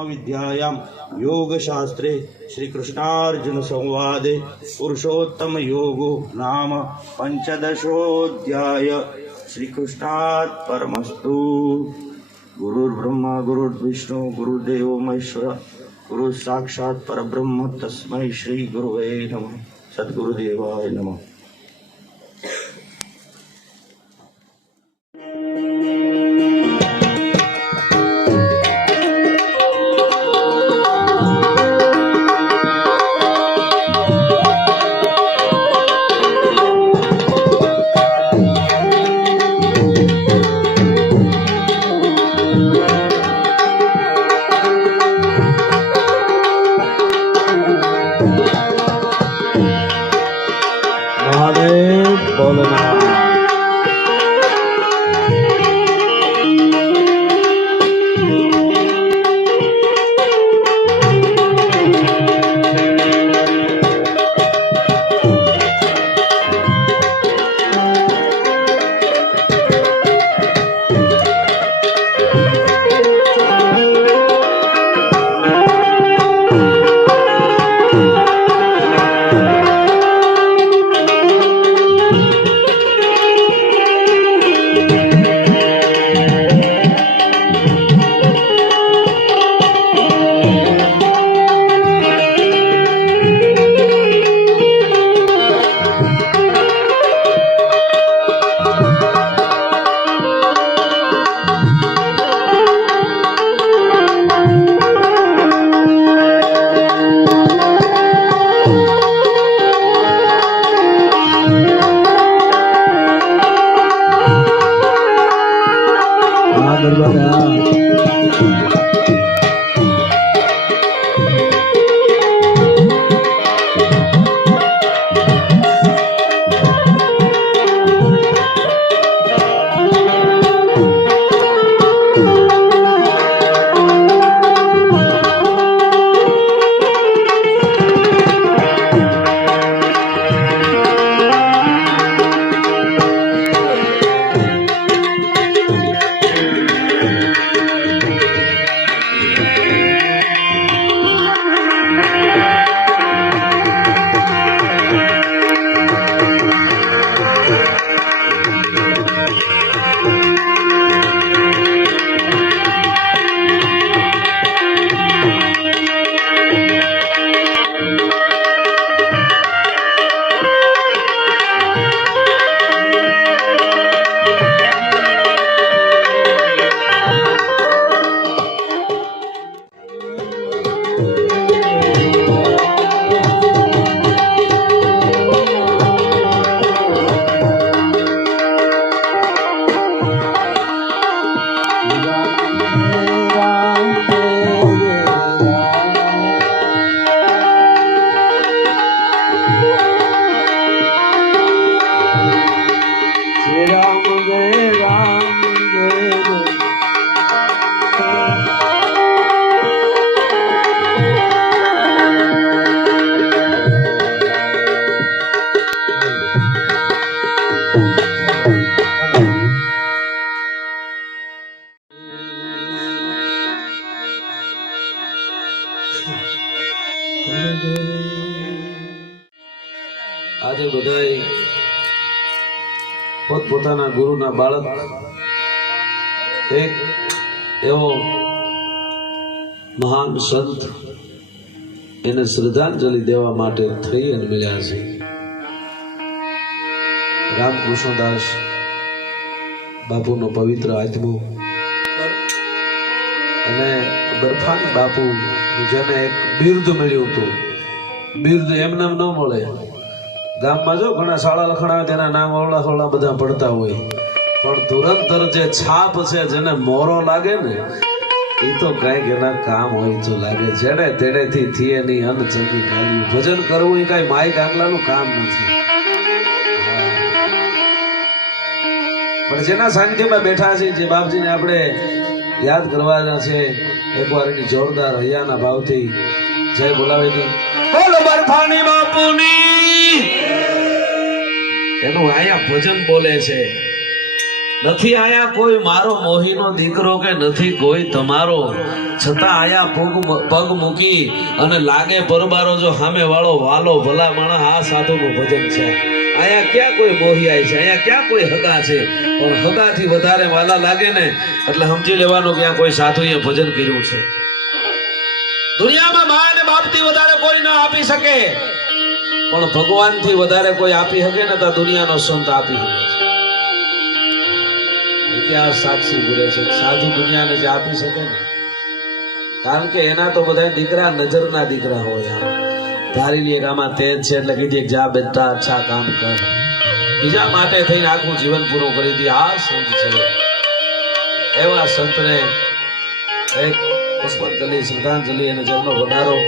ब्रह्मविद्यायां योगशास्त्रे श्रीकृष्णार्जुनसंवादे पुरुषोत्तमयोगो नाम पंचदशोऽध्याय। श्रीकृष्णार्पणमस्तु। गुरुर्ब्रह्मा गुरुर्विष्णु गुरुर्देवो महेश्वर गुरु साक्षात् परब्रह्म तस्मै श्री गुरुवे नमः। सद्गुरुदेवाय नमः। આજે બધાય પોતપોતાના ગુરુના બાળક એક એવો મહાન સંત એને શ્રદ્ધાંજલિ દેવા માટે થઈ અને મળ્યા છે. રામકૃષ્ણદાસ બાપુનો પવિત્ર આત્મો અને બરફાન બાપુ જેને એક બિરુદ મળ્યું હતું. બિરુદ એમને ન મળે. ગામમાં જો ઘણા શાળા લખણા તેના નામ અવળા બધા પડતા હોય, પણ તુરંત જે છાપ છે જેને મોરો લાગે ને એ તો કઈક એના કામ હોય તો લાગે. જેને તેડેથી થઈએ ની અન્ન ચકી ખાલી. ભજન કરવું એ કઈ માઇક આંગલાનું કામ નથી, પણ જેના સાનિધ્યમાં બેઠા છે જે બાપજીને આપણે યાદ કરવાના છે, એકવાર એની જોરદાર હૈયાના ભાવથી જય બોલાવી દી. બોલો બરફાની બાપુની. એનું આયા ભજન બોલે છે. નથી આયા કોઈ મારો મોહીનો દીકરો કે નથી કોઈ તમારો, છતાં આયા પગ મૂકી અને લાગે પરબારો જો સામે વાળો વાલો ભલા માણસ આ સાધુનું ભજન છે. આયા ક્યાં કોઈ મોહી આય છે, આયા ક્યાં કોઈ હગા છે, પણ હગાથી વધારે વાલા લાગે ને એટલે સમજી લેવાનું કે આ કોઈ સાધુએ ભજન કર્યું છે. દુનિયામાં મા અને બાપથી વધારે કોઈ ન આપી શકે, પણ ભગવાનથી વધારે કોઈ આપી શકે ને તો દુનિયાનો સંત આપી શકે છે. ઇતિહાસ સાક્ષી બોલે છે સાધુ દુનિયાને જે આપી શકે ને, કારણ કે એના તો બધા દીકરા નજરના દીકરા હોય. ધારી લે આમાં તેજ છે એટલે કીધી જા બેટા અચ્છા કામ કર, બીજા માટે થઈને આખું જીવન પૂરું કરી દી. આ સંત છે. એવા સંતને એક પુષ્પાંજલિ, શ્રદ્ધાંજલિ અને જેમનો વધારો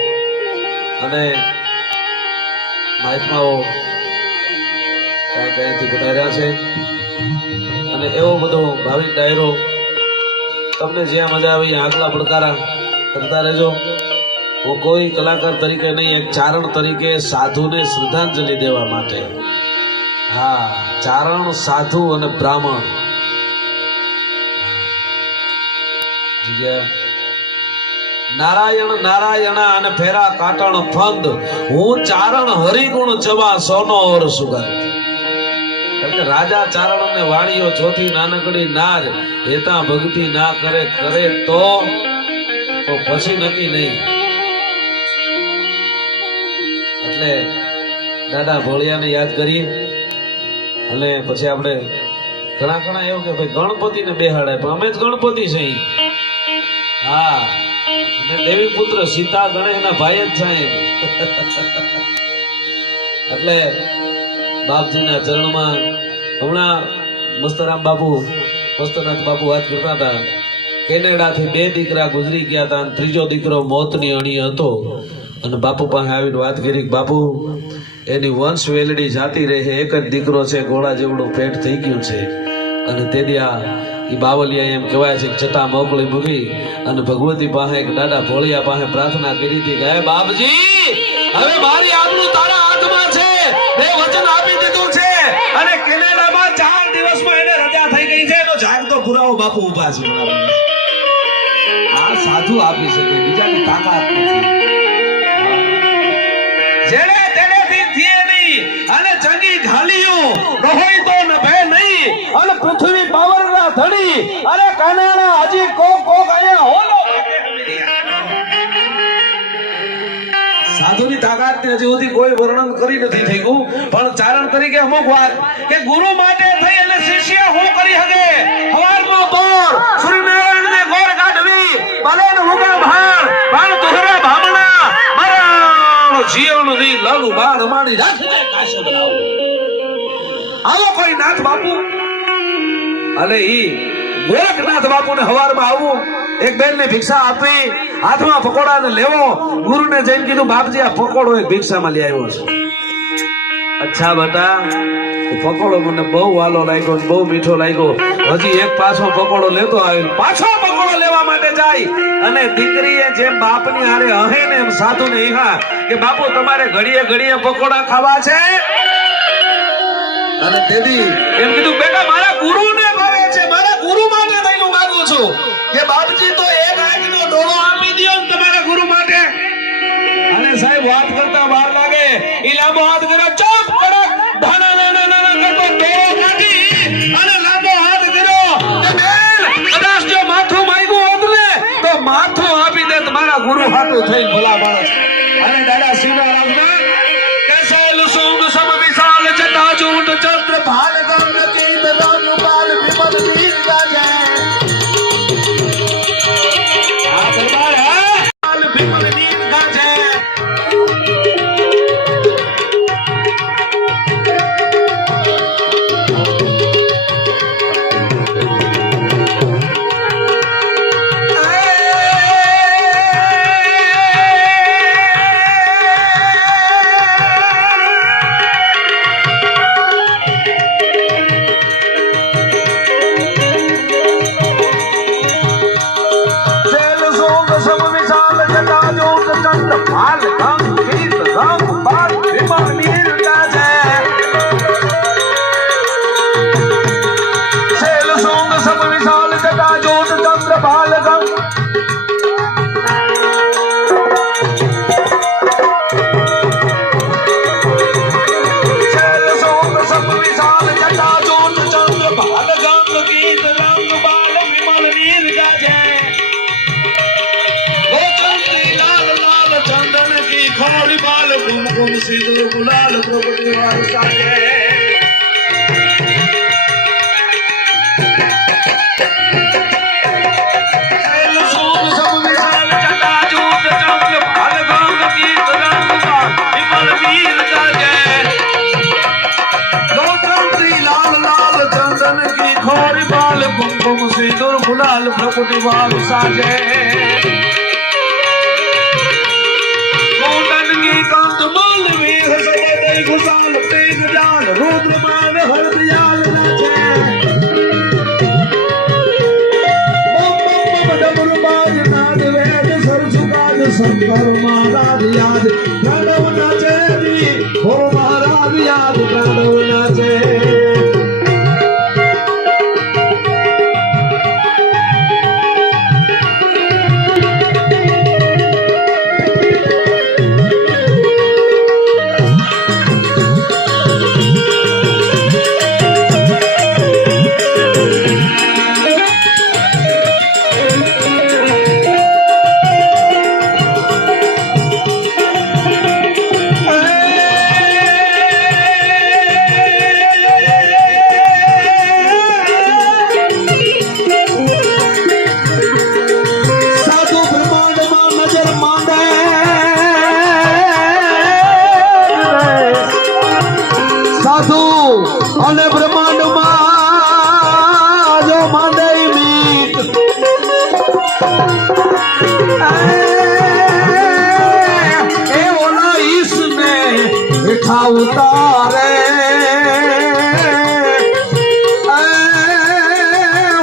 અને મહાત્માઓ ક્યાંયથી પધાર્યા છે અને એવો બધો ભાવિક ડાયરો તમને જ્યાં મજા આવી આગલા પડકારા કરતા રહેજો. હું કોઈ કલાકાર તરીકે નહીં, એક ચારણ તરીકે સાધુને શ્રદ્ધાંજલિ દેવા માટે. હા, ચારણ, સાધુ અને બ્રાહ્મણ નારાયણ નારાયણ અને ફેરા કાટણ ફંદ, હું ચારણ હરિગુણ જવા સોનો ઓર સુગંધ. એટલે રાજા ચારણ ને વાણીઓ ચોથી નાનકડી નાર, હેતા ભક્તિ ના કરે કરે તો પછી નક્કી નહીં. એટલે દાદા ભોળિયાને યાદ કરીએ અને પછી આપણે ઘણા એવું કે ભાઈ ગણપતિને બેહાડે, પણ અમે જ ગણપતિ છે. હા, દેવી પુત્ર સીતા ગણેશના ભાઈ જ છે. એટલે બાપજીના ચરણમાં હમણાં મસ્તરામ બાપુ, મસ્તનાથ બાપુ વાત કરતા હતા. કેનેડાથી 2 દીકરા ગુજરી ગયા હતા અને ત્રીજો દીકરો મોતની અણી હતો. અને બાપુ પાસે આવીને વાત કરી, બાપુ એની વંશ વેલડી જાતી રહે, એક જ દીકરો છે, ઘોડા જેવડું પેટ થઈ ગયું છે. અને તે દિયા એ બાવલિયા એમ કહેવાય છે છતાં મોકલી મૂકી અને ભગવતી પાસે એક દાદા ભોળિયા પાસે પ્રાર્થના કરી હતી કે હે બાપજી, હવે મારી આબરૂ તારા હાથમાં છે, મેં વચન આપી દીધું છે અને કેનેડામાં 4 દિવસમાં એને રજા થઈ ગઈ છે, એનો જાગતો પુરાવો બાપુ ઊભા છે. આ સાધુ આપી શકે, બીજાની તાકાત નથી. જેને તેનેથી થીએ નહીં અને ચંગી ઘાલીયું રહી તો નભે નહીં અને પૃથ્વી પાવરના ધણી અરે કાનાના હજી કોક આયા હોલો. સાધુની તાકાત હજી સુધી કોઈ વર્ણન કરી નથી થઈ ગયું, પણ ચારણ તરીકે અમુક વાત કે ગુરુ માટે થઈ અને શિષ્ય હું કરી શકે. હવારનો તોર સૂર્યનારાયણને ગોર કાઢવી, બલેન હુગા ભાર બાણ તોહરા ભામણા મરણ જીવનની લગ બાણ માણી રાખીને કાશે બનાવો. આવો કોઈ નાથ બાપુ અલે ઈ ગોરખનાથ બાપુને હવારમાં આવું, એક બેન ને ભિક્ષા આપી, હાથમાં પકોડા ને લેવો. ગુરુને જઈને કીધું બાપજી આ પકોડો એક ભિક્ષામાં લઈ આવ્યો છું. અચ્છા બેટા, પકોડો મને બહુ વાલો લાગ્યો, બહુ મીઠો લાગ્યો. હજી એક પાછો પકોડો લેતો આવ્યો, પાછો પકોડો લેવા માટે જાય અને દીકરીએ જેમ બાપની હારે હહે ને એમ સાધુને ઈહા કે બાપુ તમારે ઘડીએ ઘડીએ પકોડા ખાવા છે. અને તેથી એમ કીધું બેટા મારા ગુરુને ભાવે છે, મારા ગુરુ માટે થઈને માંગુ છું કે બાપજી તો એક આંખનો ડોળો આપી દો ને તમારા ગુરુ માટે. અને સાહેબ વાત કરતા વાર લાગે, ઈ લાંબો હાથ કર્યો, ચૂપ કડક ધાના નાના નાના કરતો ડોળો કાઢી અને લાંબો હાથ કર્યો કે બેન કદાચ જો માથું માંગ્યું હોત ને તો માથું આપી દે તમારા ગુરુ હાથું થઈને ભલા માણસ. અને દાદા શિવરામના કેસલ સુંગ સમ વિશાલ જટા ચૂટ ચંદ્ર ભાલ ગંગ ચિત દાન પાલ વિમલ વીર ગાજે. આ દરબાર પાલ વિમલ વીર ગાજે. સિંદૂર ગુલાલ પ્રકૃતિ વાલ સાજે કોટનની કાંત માલવી હસવદય ગુસાલ તેજ જાલ રુદ્રમાન હરદયાલ નાચે ડમરુ બાજ નાદ વેદ સરસુકાજ શંકર મહારાજ યાદ પ્રાણવ નાચે હો મહારાજ યાદ પ્રાણવ નાચે અને બ્રહ્માંડમાં જો માંડે મીત એ ઓલા ઈસને હેઠા ઉતારે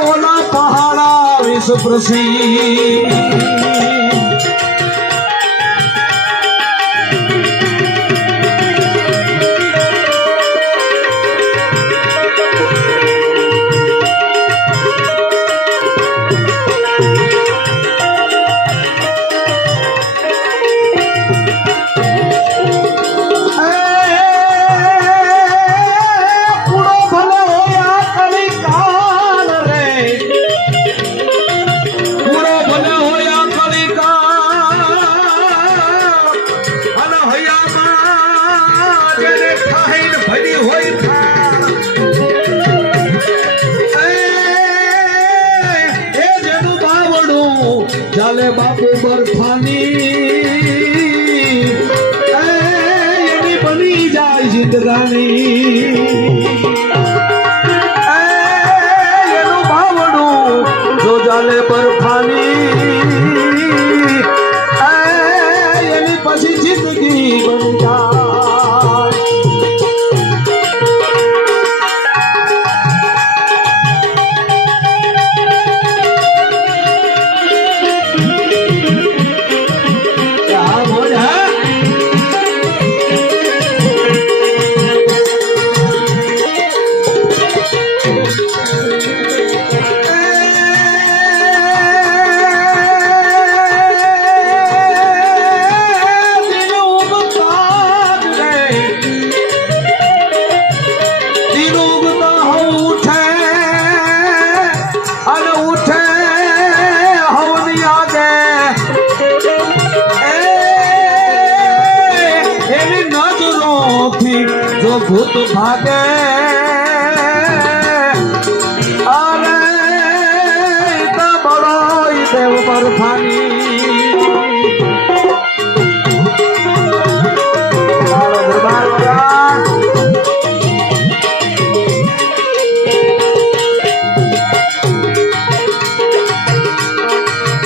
ઓલા પહાડા વિશ્વ પ્રસિદ્ધ ચાલે બાપુ બરફાની એની બની જાય જિંદગાની એનું બાવડું જો ચાલે બરફાની એની પછી જિંદગી બની જાય जो भूत भागे अरे तो बड़ो देव बर्फानी दरबार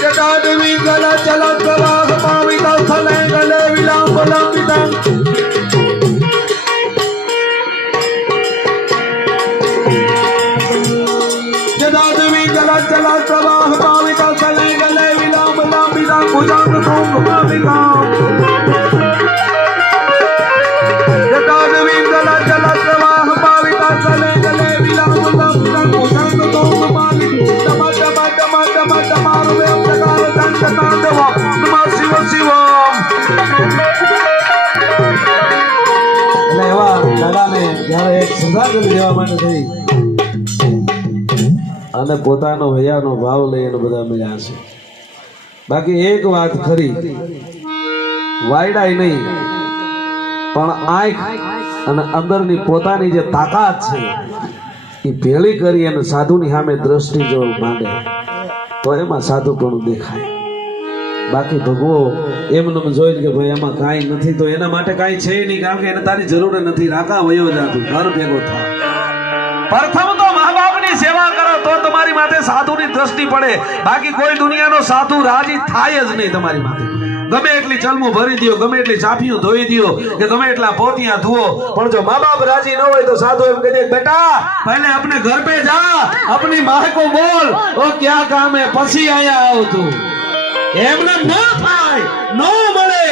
जटादवी गला चला प्रवाह पाविता थले गले विलाप लंबिता चला प्रवाह पाविता चले गले विलाम लांबिता भुजंग तुंग पाविता जटादवी चला चला प्रवाह पाविता चले गले विलाम लांबिता भुजंग तुंग पाविता टमा टमा टमा टमा टमार वे प्रकार दंड तांडव नमः शिव शिवम એટલે એવા દાદાને જ્યારે એક શ્રદ્ધાંજલિ દેવા માટે થઈ અને પોતાનો હૈયાનો ભાવ લઈને બધા મળ્યા છે બાકી એક વાત ખરી વાયડાય નહીં પણ આંખ અને અંદરની પોતાની જે તાકાત છે એ ભેળી કરી અને સાધુની સામે દ્રષ્ટિ જો માંડે તો એમાં સાધુપણું દેખાય બાકી ભગવો એમને જોઈ કે ભાઈ એમાં કાંઈ નથી તો એના માટે કાંઈ છે નહીં કારણ કે એને તારી જરૂર નથી રાકા વયો જાતું ઘર ભેગો થાય પ્રથમ તો મા બાપની સેવા કરો તો તમારી તમારી માથે સાધુની દ્રષ્ટિ પડે, બાકી કોઈ દુનિયાનો સાધુ રાજી થાય જ નહીં તમારી માથે. ગમે એટલી ચલમું ભરી દો, ગમે એટલી ચાફીઓ ધોઈ દો, કે ગમે એટલા પોતિયા ધુઓ, પણ જો મા બાપ રાજી ન હોય તો સાધુ એમ કહી દે, બેટા પહેલે अपने घर पे जा, अपनी माँ को बोल ओ क्या काम है, પછી આયા આવ તું. એમને ન થાય, ન મળે.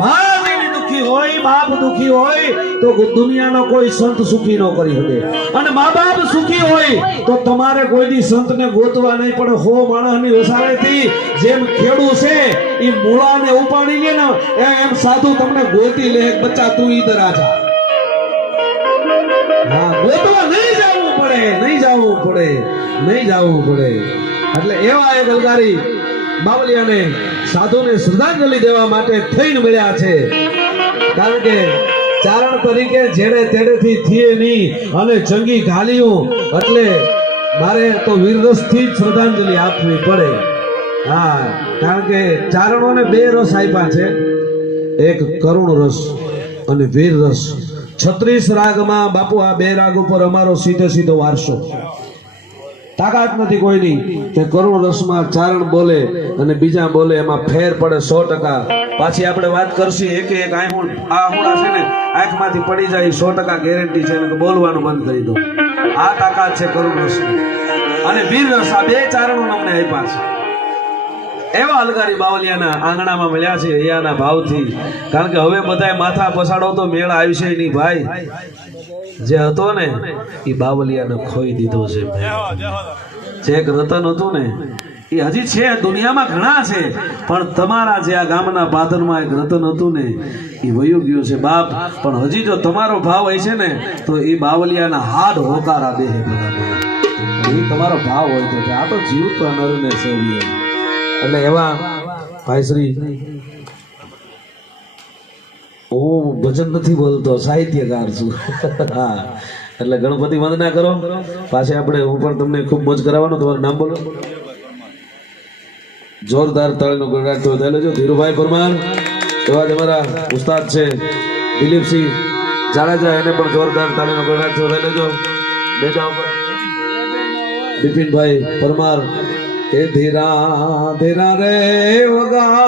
મારી દુખી હોય, બાપ દુખી હોય તો દુનિયાનો કોઈ સંત સુખી ન કરી શકે, અને મા બાપ સુખી હોય તો તમારે કોઈ દી સંતને ગોતવા નહીં પડે. હો માણસની વસાળેથી જેમ ખેડૂ છે એ મૂળાને ઉપાડી લે ને, એમ સાધુ તમને ગોતી લે. બચ્ચા તું ઈધર આજા. હા, ગોતવા નહીં જવું પડે, નહીં જવું પડે, નહીં જવું પડે. એટલે એવા એક અલગારી બાવલિયાને સાધુને શ્રદ્ધાંજલિ દેવા માટે થઈને મળ્યા છે. કારણ કે ચારણ તરીકે જેડે તેડેથી થઈએ નહીં અને ચંગી ઘાલ્યું, એટલે મારે તો વીરરસથી જ શ્રદ્ધાંજલિ આપવી પડે. હા, કારણ કે ચારણોને બે રસ આપ્યા છે, એક કરુણ રસ અને વીર રસ. 36 રાગમાં બાપુ આ બે રાગ ઉપર અમારો સીધે સીધો વારસો. તાકાત નથી કોઈની કે કરુણ રસમાં ચારણ બોલે અને બીજા બોલે, એમાં ફેર પડે 100%. પાછી આપણે વાત કરશી એક એક આહુડા છે ને આંખમાંથી પડી જાય, 100% ગેરંટી છે કે બોલવાનું બંધ કરી દો. આ તાકાત છે કરુણ રસ અને વીર રસ. આ બે ચારણો અમને આપ્યા છે. એવા અલગારી બાવલિયાના આંગણામાં મળ્યા છે અહીંયાના ભાવથી. કારણ કે હવે બધાય માથા પસાડો તો મેળ આવશે નહીં ભાઈ. જે હતો ને એ બાવલિયાને ખોઈ દીધો છે. જે એક રતન હતું ને એ હજી છે, દુનિયામાં ઘણા છે, પણ તમારા જે આ ગામના પાદરમાં એક રતન હતું ને એ વયું ગયું છે બાપ. પણ હજી જો તમારો ભાવ હોય છે ને તો એ બાવલિયાના હાથ હોકારા દે. એ તમારો ભાવ હોય તો આ તો જીવતો નરને સેવીએ. એટલે એવા ભાઈશ્રી, હું ભજન નથી બોલતો, સાહિત્યકાર છું. હા, એટલે ગણપતિ વંદના કરો. પાછે આપણે હું પણ તમને ખૂબ મોજ કરાવવાનો. તમારું નામ બોલો. જોરદાર તાળીનો ગણગાટ થઈ લેજો. ધીરુભાઈ પરમાર એવા જ અમારા ઉસ્તાદ છે દિલીપસિંહ જાડેજા, એને પણ જોરદાર તાળીનો ગણગાટ થઈ લેજો. બેજા ઉપર બિપિનભાઈ પરમાર, એ ધીરા ધીરા રે વગા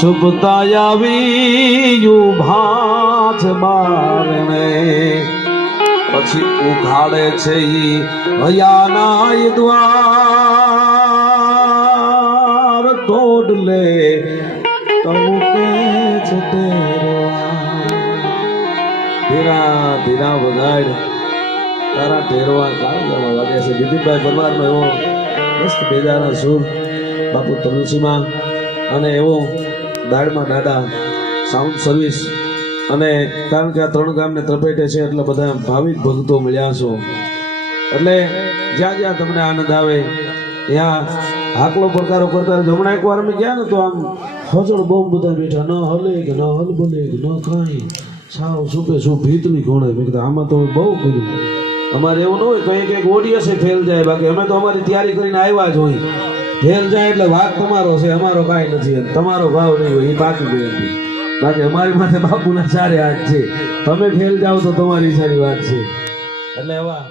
છુપતા આવી ભાત બારણે, પછી ઉઘાડે છે હયાના દ્વાર તોડ લે કહું કે છે ધીરા ધીરા વગાડ તારા ટેરવા કાળ વાગે છે. વિદિતભાઈ પરમારનો એવો મસ્ત બેજાના સુર બાપુ તનુસીમાં, અને એવો દાડમાં દાદા સાઉન્ડ સર્વિસ. અને કારણ કે આ 3 ગામને તરફેટે છે એટલે બધા ભાવિક ભક્તો મળ્યા છો. એટલે જ્યાં જ્યાં તમને આનંદ આવે ત્યાં હાકલો પડકારો કરતા. હમણાં એકવાર અમે ગયા ને તો આમ હજળ બહુ બધા બેઠા, ન હલે કે ન હલ બને કે ન કાંઈ, સાવ સુપે શું ભીતની ઘોડે. મેં કીધું આમાં તો બહુ કર્યું. અમારે એવું ન હોય કંઈક એક ઓડિયન્સ ફેલ જાય, બાકી અમે તો અમારી તૈયારી કરીને આવ્યા જ હોય. ફેલ જાય એટલે વાક તમારો છે, અમારો કાંઈ નથી. તમારો ભાવ નહીં હોય એ પાકી ગઈ. બાકી અમારી માથે બાપુના સારે હાથ છે. તમે ફેલ જાઓ તો તમારી સારી વાત છે. એટલે એવા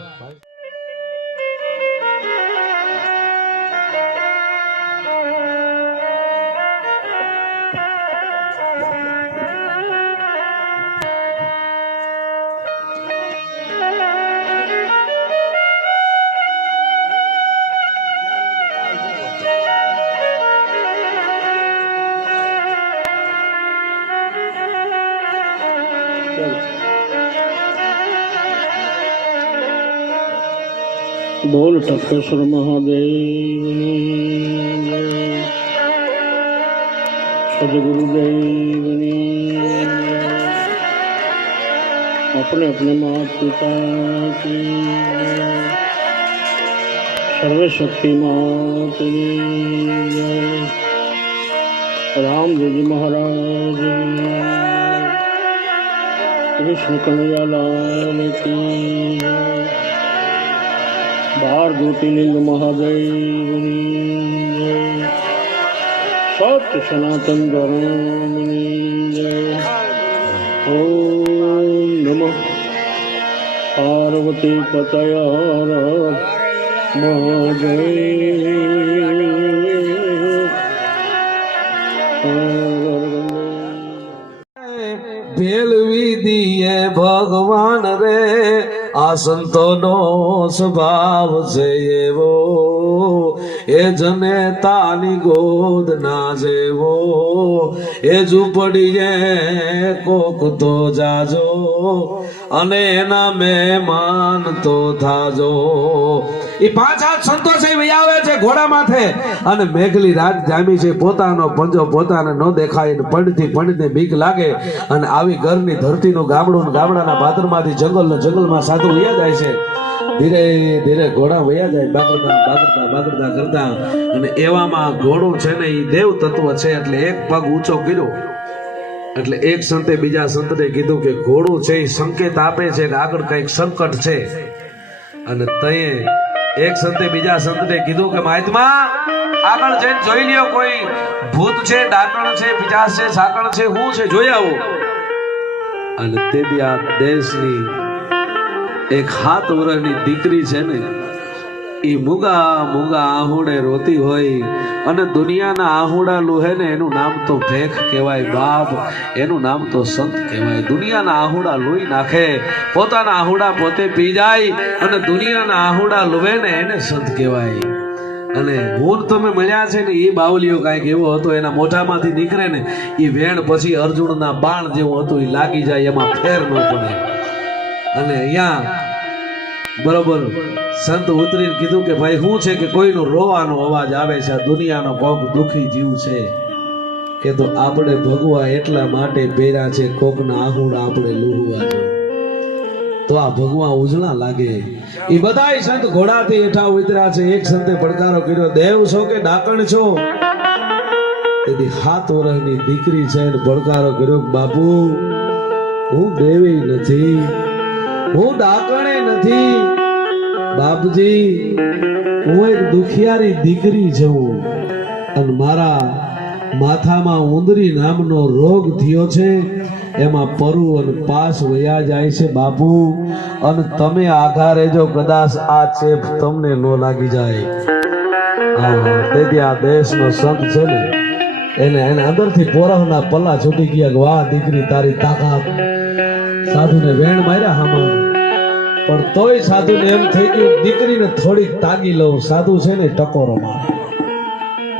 બોલ ટકેશ્વર મહાદેવ, સદગુરુદેવની, अपने अपने माता पिता की, सर्व शक्ति माता रामदेव जी महाराज, कृष्ण कन्हैया लाल की जय। बार ज्योतिर्लिंग महादेवनी जय। सत्य सनातन धर्मनी जय। ओम नमः पार्वती पतय ભેળવી દીએ ભગવાન રે આ સંતોનો સ્વભાવ છે એવો એ જનેતાની ગોદ ના જેવો એ ઝૂંપડીએ કોક તો જાજો અને એના મહેમાન તો થાજો. એ 5-8 સંતો છે એ આવે છે ઘોડા માથે અને મેઘલી રાત જામી છે. પોતાનો પંજો પોતાને ન દેખાય ને પંડથી બીક લાગે અને આવી ઘરની ધરતીનું ગામડું ને ગામડાના ભાદરમાંથી જંગલમાં સાધુ વયા જાય છે. ધીરે ધીરે ઘોડા વયા જાય બાગડતા કરતા અને એવામાં ઘોડું છે ને એ દેવ તત્વ છે એટલે એક પગ ઊંચો કર્યો એટલે એક સંતે બીજા સંતને કીધું કે ઘોડું છે એ સંકેત આપે છે કે આગળ કઈક સંકટ છે. અને તયે એક સંતે બીજા સંતને કીધું કે મહાત્મા આગળ જઈને જોઈ લ્યો કોઈ ભૂત છે, ડાકણ છે, પિશાચ છે, સાકણ છે, હું છે જોઈ આવો. અને તે બી આ દેશની એક 7 વર્ષની દીકરી છે ને એ મૂગા આહુડે રોતી હોય અને દુનિયાના આહુડા લુહે ને એનું નામ તો ભેખ કહેવાય બાપ, એનું નામ તો સંત કહેવાય. દુનિયાના આહુડા લોહી નાખે, પોતાના આહુડા પોતે પી જાય અને દુનિયાના આહુડા લુહે ને એને સંત કહેવાય. અને હું તમે મળ્યા છે ને એ બાવલીઓ કાંઈક એવો હતો એના મોઢામાંથી નીકળે ને એ વેણ પછી અર્જુનના બાણ જેવું હતું એ લાગી જાય એમાં ફેર ન પડે. અને અહીંયા બરોબર સંત ઉતરીને કીધું કે ભાઈ શું છે કે કોઈનો રોવાનો અવાજ આવે છે, આ દુનિયાનો કોક દુખી જીવ છે કે તો આપણે ભગવા એટલા માટે પહેર્યા છે કોકના આહુડા આપણે લુહવા જોઈએ તો આ ભગવા ઉજળા લાગે. એ બધાય સંત ઘોડાથી હેઠા ઉતર્યા છે. એક સંતે પડકારો કર્યો, દેવ છો કે ડાકણ છો? તેથી 7 વર્ષની દીકરી છે ને પડકારો કર્યો, બાપુ હું દેવી નથી, હું ડાકણે નથી, બાપજી હું એક દુખિયારી દીકરી છું અને મારા માથામાં ઉંદરી નામનો રોગ થયો છે, એમાં પરુ અને પાસ વયા જાય છે બાપુ, અને તમે આઘારે જો કદાચ આ ચેપ તમને ન લાગી જાય. તેથી આ દેશનો સંત છે ને એને અંદરથી પોરહના પલ્લા છૂટી ગયા, વાહ દીકરી તારી તાકાત. સાધુને વેણ માર્યા હામાં પણ તોય સાધુને એમ થઈ ગયું દીકરીને થોડીક તાગી લઉં. સાધુ છે ને ટકોરો મારે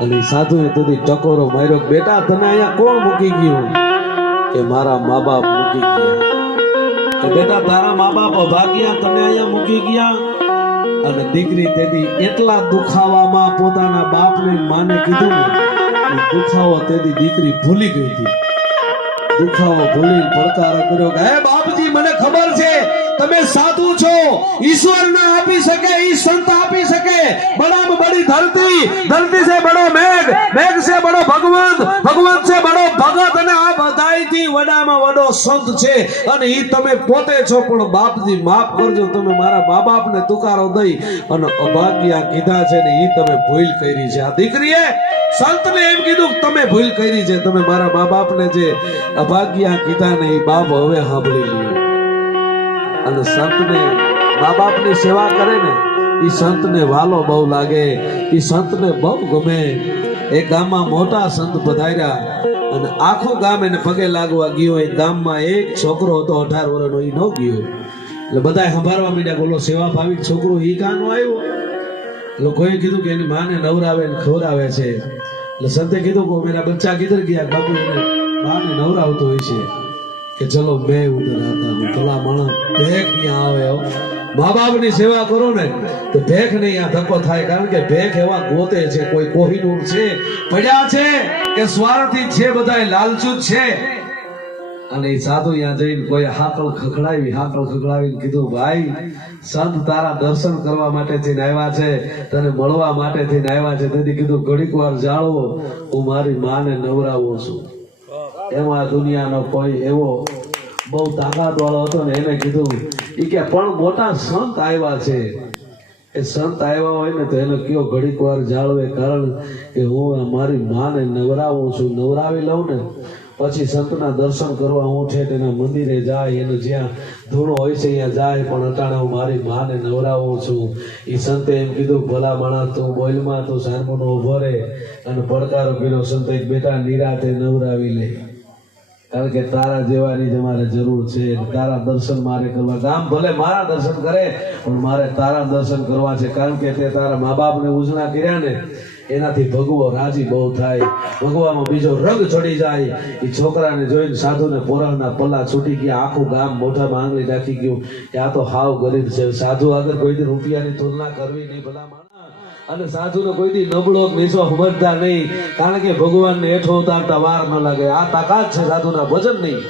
અને સાધુએ તેથી ટકોરો માર્યો, બેટા તને અહીંયા કોણ મૂકી ગયું? કે મારા મા બાપ મૂકી ગયા. કે બેટા તારા મા બાપ અભાગ્યા, તમે અહીંયા મૂકી ગયા? અને દીકરી તેથી એટલા દુખાવામાં પોતાના બાપને માને કીધું ને દુખાવો તેથી દીકરી ભૂલી ગઈ હતી. દુખાવો ભૂલી પડકારો કર્યો કે હે બાપજી મને ખબર છે તમે સાધુ છો, ઈશ્વર ના આપી શકે, ઈ સંત આપી શકે. બડામાં બડી ધરતી, ધરતી से बड़ो मेघ, मेघ से बड़ो भगवंत, भगवंत से बड़ो भगत અને આ બધાયથી વડામાં વડો સંત છે અને ઈ તમે પોતે છો. પણ બાપજી માફ કરજો, તમે મારા મા બાપને તુકારો દઈ અને અભાગ્યા કીધા છે ને ઈ તમે ભૂલ કરી છે. આ દીકરીએ સંતને એમ કીધું તમે ભૂલ કરી છે, તમે મારા મા બાપને જે અભાગ્યા કીધા ને ઈ બાપ હવે સાંભળી લ્યો. અને સંતને મા બાપની સેવા કરે ને એ સંતને વાલો બહુ લાગે, એ સંતને બહુ ગમે. એક ગામમાં મોટા સંત પધાર્યા અને આખું ગામ એને પગે લાગવા ગયો. એ ગામમાં એક છોકરો હતો 18 વર્ષનો, એ ન ગયો. એટલે બધા સંભાળવા માંડ્યા, બોલો સેવા ભાવિક છોકરો ઈ કાનો આવ્યો? લોકોએ કીધું કે એની માને નવરાવે ને ખવરાવે છે. એટલે સંતે કીધું કે મેરા બચ્ચા કિધર ગયા? બાપુ એને માને નવરાવતો હોય છે. કે ચલો मैं उधर आता हूँ. थोड़ा माणસ ભેખ અહીંયા આવે, મા બાપની સેવા કરો ને તો ભેખ ને અહીંયા ધક્કો થાય, કારણ કે ભેખ એવા ગોતે છે, કોઈ કોહિનૂર છે પડ્યા છે કે સ્વાર્થી છે, બધા લાલચુ છે. અને એ સાધુ અહીંયા જઈને કોઈ હાકલ ખખડાવીને કીધું ભાઈ સંત તારા દર્શન કરવા માટે થઈને આવ્યા છે, તને મળવા માટે થઈને આવ્યા છે. તેથી કીધું ઘડીક વાર જાળવો, હું મારી માને નવરાવું છું. એમાં દુનિયાનો કોઈ એવો બહુ તાકાત વાળો હતો ને એને કીધું ઈ કે પણ મોટા સંત આવ્યા છે. એ સંત આવ્યા હોય ને તો એનો કયો ઘડીક વાર જાળવે, કારણ કે હું મારી માને નવરાવું છું, નવરાવી લઉં ને પછી સંતના દર્શન કરવા હું ઠેઠ એના મંદિરે જાય, એનું જ્યાં ધૂણો હોય છે અહીંયા જાય, પણ અટાણે હું મારી માને નવરાવું છું. એ સંતે એમ કીધું ભલા માણસ તું બોલમાં તું સાનમુનો ઉભો રહે, અને પડકારો કર્યો સંતે બેટા નિરાતે નવરાવી લે, કારણ કે તારા જેવાની જ અમારે જરૂર છે. તારા દર્શન મારે કરવા, ગામ ભલે મારા દર્શન કરે પણ મારે તારા દર્શન કરવા છે, કારણ કે તે તારા મા બાપને ઉજળા કર્યા ને એનાથી ભગવો રાજી બહુ થાય, ભગવામાં બીજો રંગ ચડી જાય. એ છોકરાને જોઈને સાધુને પોરાણના પલ્લા છૂટી ગયા, આખું ગામ મોઢામાં આંગળી નાખી ગયું કે આ તો હાવ ગરીબ છે. સાધુ આગળ કોઈ દી રૂપિયાની તુલના કરવી નહીં ભલા માણસ, અને સાધુને કોઈ દી નબળો નીચો સમજતા નહીં, કારણ કે ભગવાનને હેઠો ઉતારતા વાર ન લાગે. આ તાકાત છે સાધુના ભજન નહીં.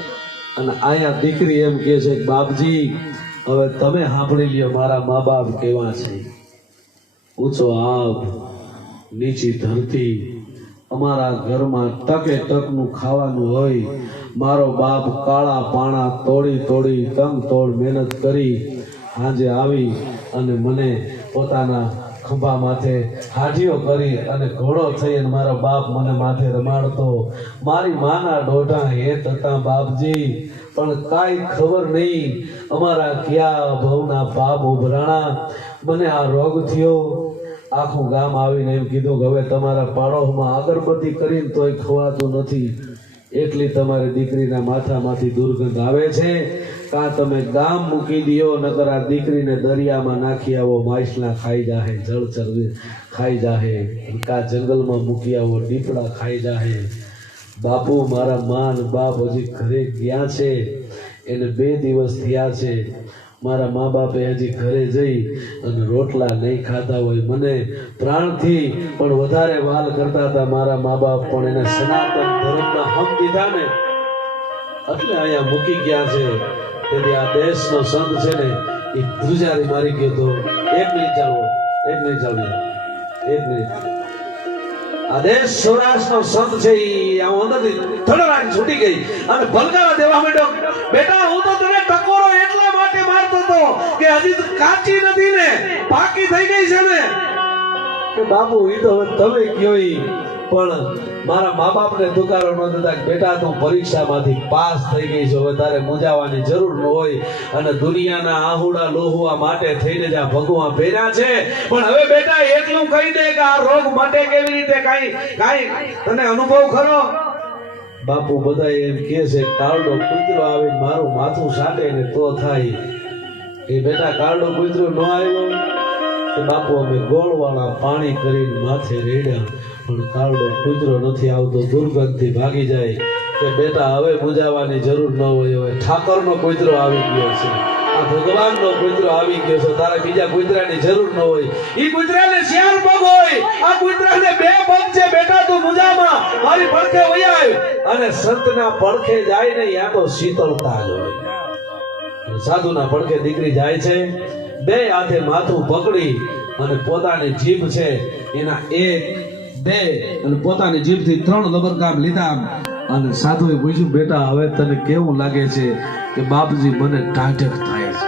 અને અહીંયા દીકરી એમ કે છે કે બાપજી હવે તમે સાંભળી લ્યો મારા મા બાપ કેવા છે. ઊંચો આબ નીચી ધરતી, અમારા ઘરમાં ટકે ટકનું ખાવાનું હોય. મારો બાપ કાળા પાણા તોડી તોડી તંગ તોડ મહેનત કરી સાંજે આવી અને મને પોતાના ખંભા માથે હાજીઓ કરી અને ઘોડો થઈ અને મારો બાપ મને માથે રમાડતો. મારી માના ડોઢા હેત હતા બાપજી, પણ કાંઈ ખબર નહીં અમારા કયા ભવના પાપ ઉભરાણા, મને આ રોગ થયો. આખું ગામ આવીને એમ કીધું કે હવે તમારા પાડોશમાં અગરબત્તી કરીને તોય ખવાતું નથી, એટલી તમારી દીકરીના માથામાંથી દુર્ગંધ આવે છે. કાં તમે ગામ મૂકી દો, નકર આ દીકરીને દરિયામાં નાખી આવો, માછલા ખાઈ જાહે, જળચર ખાઈ જાહે, કા જંગલમાં મૂકી આવો, દીપડા ખાઈ જાહે. બાપુ મારા માન બાપ હજી ઘરે ગયા છે, એને 2 દિવસ થયા છે. મારા મા બાપે હજી ઘરે જઈ અને રોટલા નહીં ખાધા હોય. મને પ્રાણથી પણ વધારે વાલ કરતા હતા મારા મા બાપ, પણ એને સનાતન ધર્મના હમ દીધા ને એટલે અહીંયા મૂકી ગયા છે. તેથી આ દેશનો સંત છે ને એ ધ્રુજારી મારી ગયો તો 1 મિનિટ ચાલો, 1 મિનિટ ચાલો, 1 મિનિટ. આ દેશ સૌરાષ્ટ્રનો સંત છે, એ અંદરથી ધડરાઈને છૂટી ગઈ અને ભલકારા દેવા માંડ્યો. બેટા હું તો તને ટકોરો એટલા માટે મારતો હતો કે હજી તો કાચી નથી ને પાકી થઈ ગઈ છે ને. કે બાપુ ઈ તો તમે કયો ઈ, પણ મારા મા બાપને દુકારો ન દેતા કે બેટા તું પરીક્ષામાંથી પાસ થઈ ગઈ છે, હવે તારે મૂંઝાવાની જરૂર ન હોય, અને દુનિયાના આહુડા લોહવા માટે થઈને જ આ ભગવાન ભેર્યા છે. પણ હવે બેટા એટલું કહી દે કે આ રોગ મટે કેવી રીતે, કાઈ તને અનુભવ ખરો? બાપુ બધા એમ કે છે કાળડો કૂતરો આવે મારું માથું સાટે ને તો થાય. એ બેટા કાળડો કૂતરો ન આવ્યો તો બાપુ અમે ગોળવાળા પાણી કરીને માથે રેડ્યા, પણ કાળડો કૂતરો નથી આવતો, દુર્ગંધથી ભાગી જાય. કે બેટા હવે મૂંઝાવાની જરૂર ન હોય, હવે ઠાકરનો કૂતરો આવી ગયો છે, આ ભગવાનનો કૂતરો આવી ગયો છે, તારે બીજા કૂતરાની જરૂર ન હોય. ઈ કૂતરાને 4 પગ હોય, આ કૂતરાને 2 પગ છે. બેટા તું મૂંઝામાં મારી પડખે વહી આવ, અને સંતના પડખે જાય ને યા તો શીતળતા જ હોય. સાધુના પડખે દીકરી જાય છે, 2 હાથે માથું પકડી અને પોતાની જીભ છે એના 1 2 અને પોતાની જીભથી 3 લબરકામ લીધા. અને સાધુએ પૂછ્યું બેટા હવે તને કેવું લાગે છે? કે બાપજી મને ટાઢક થાય છે.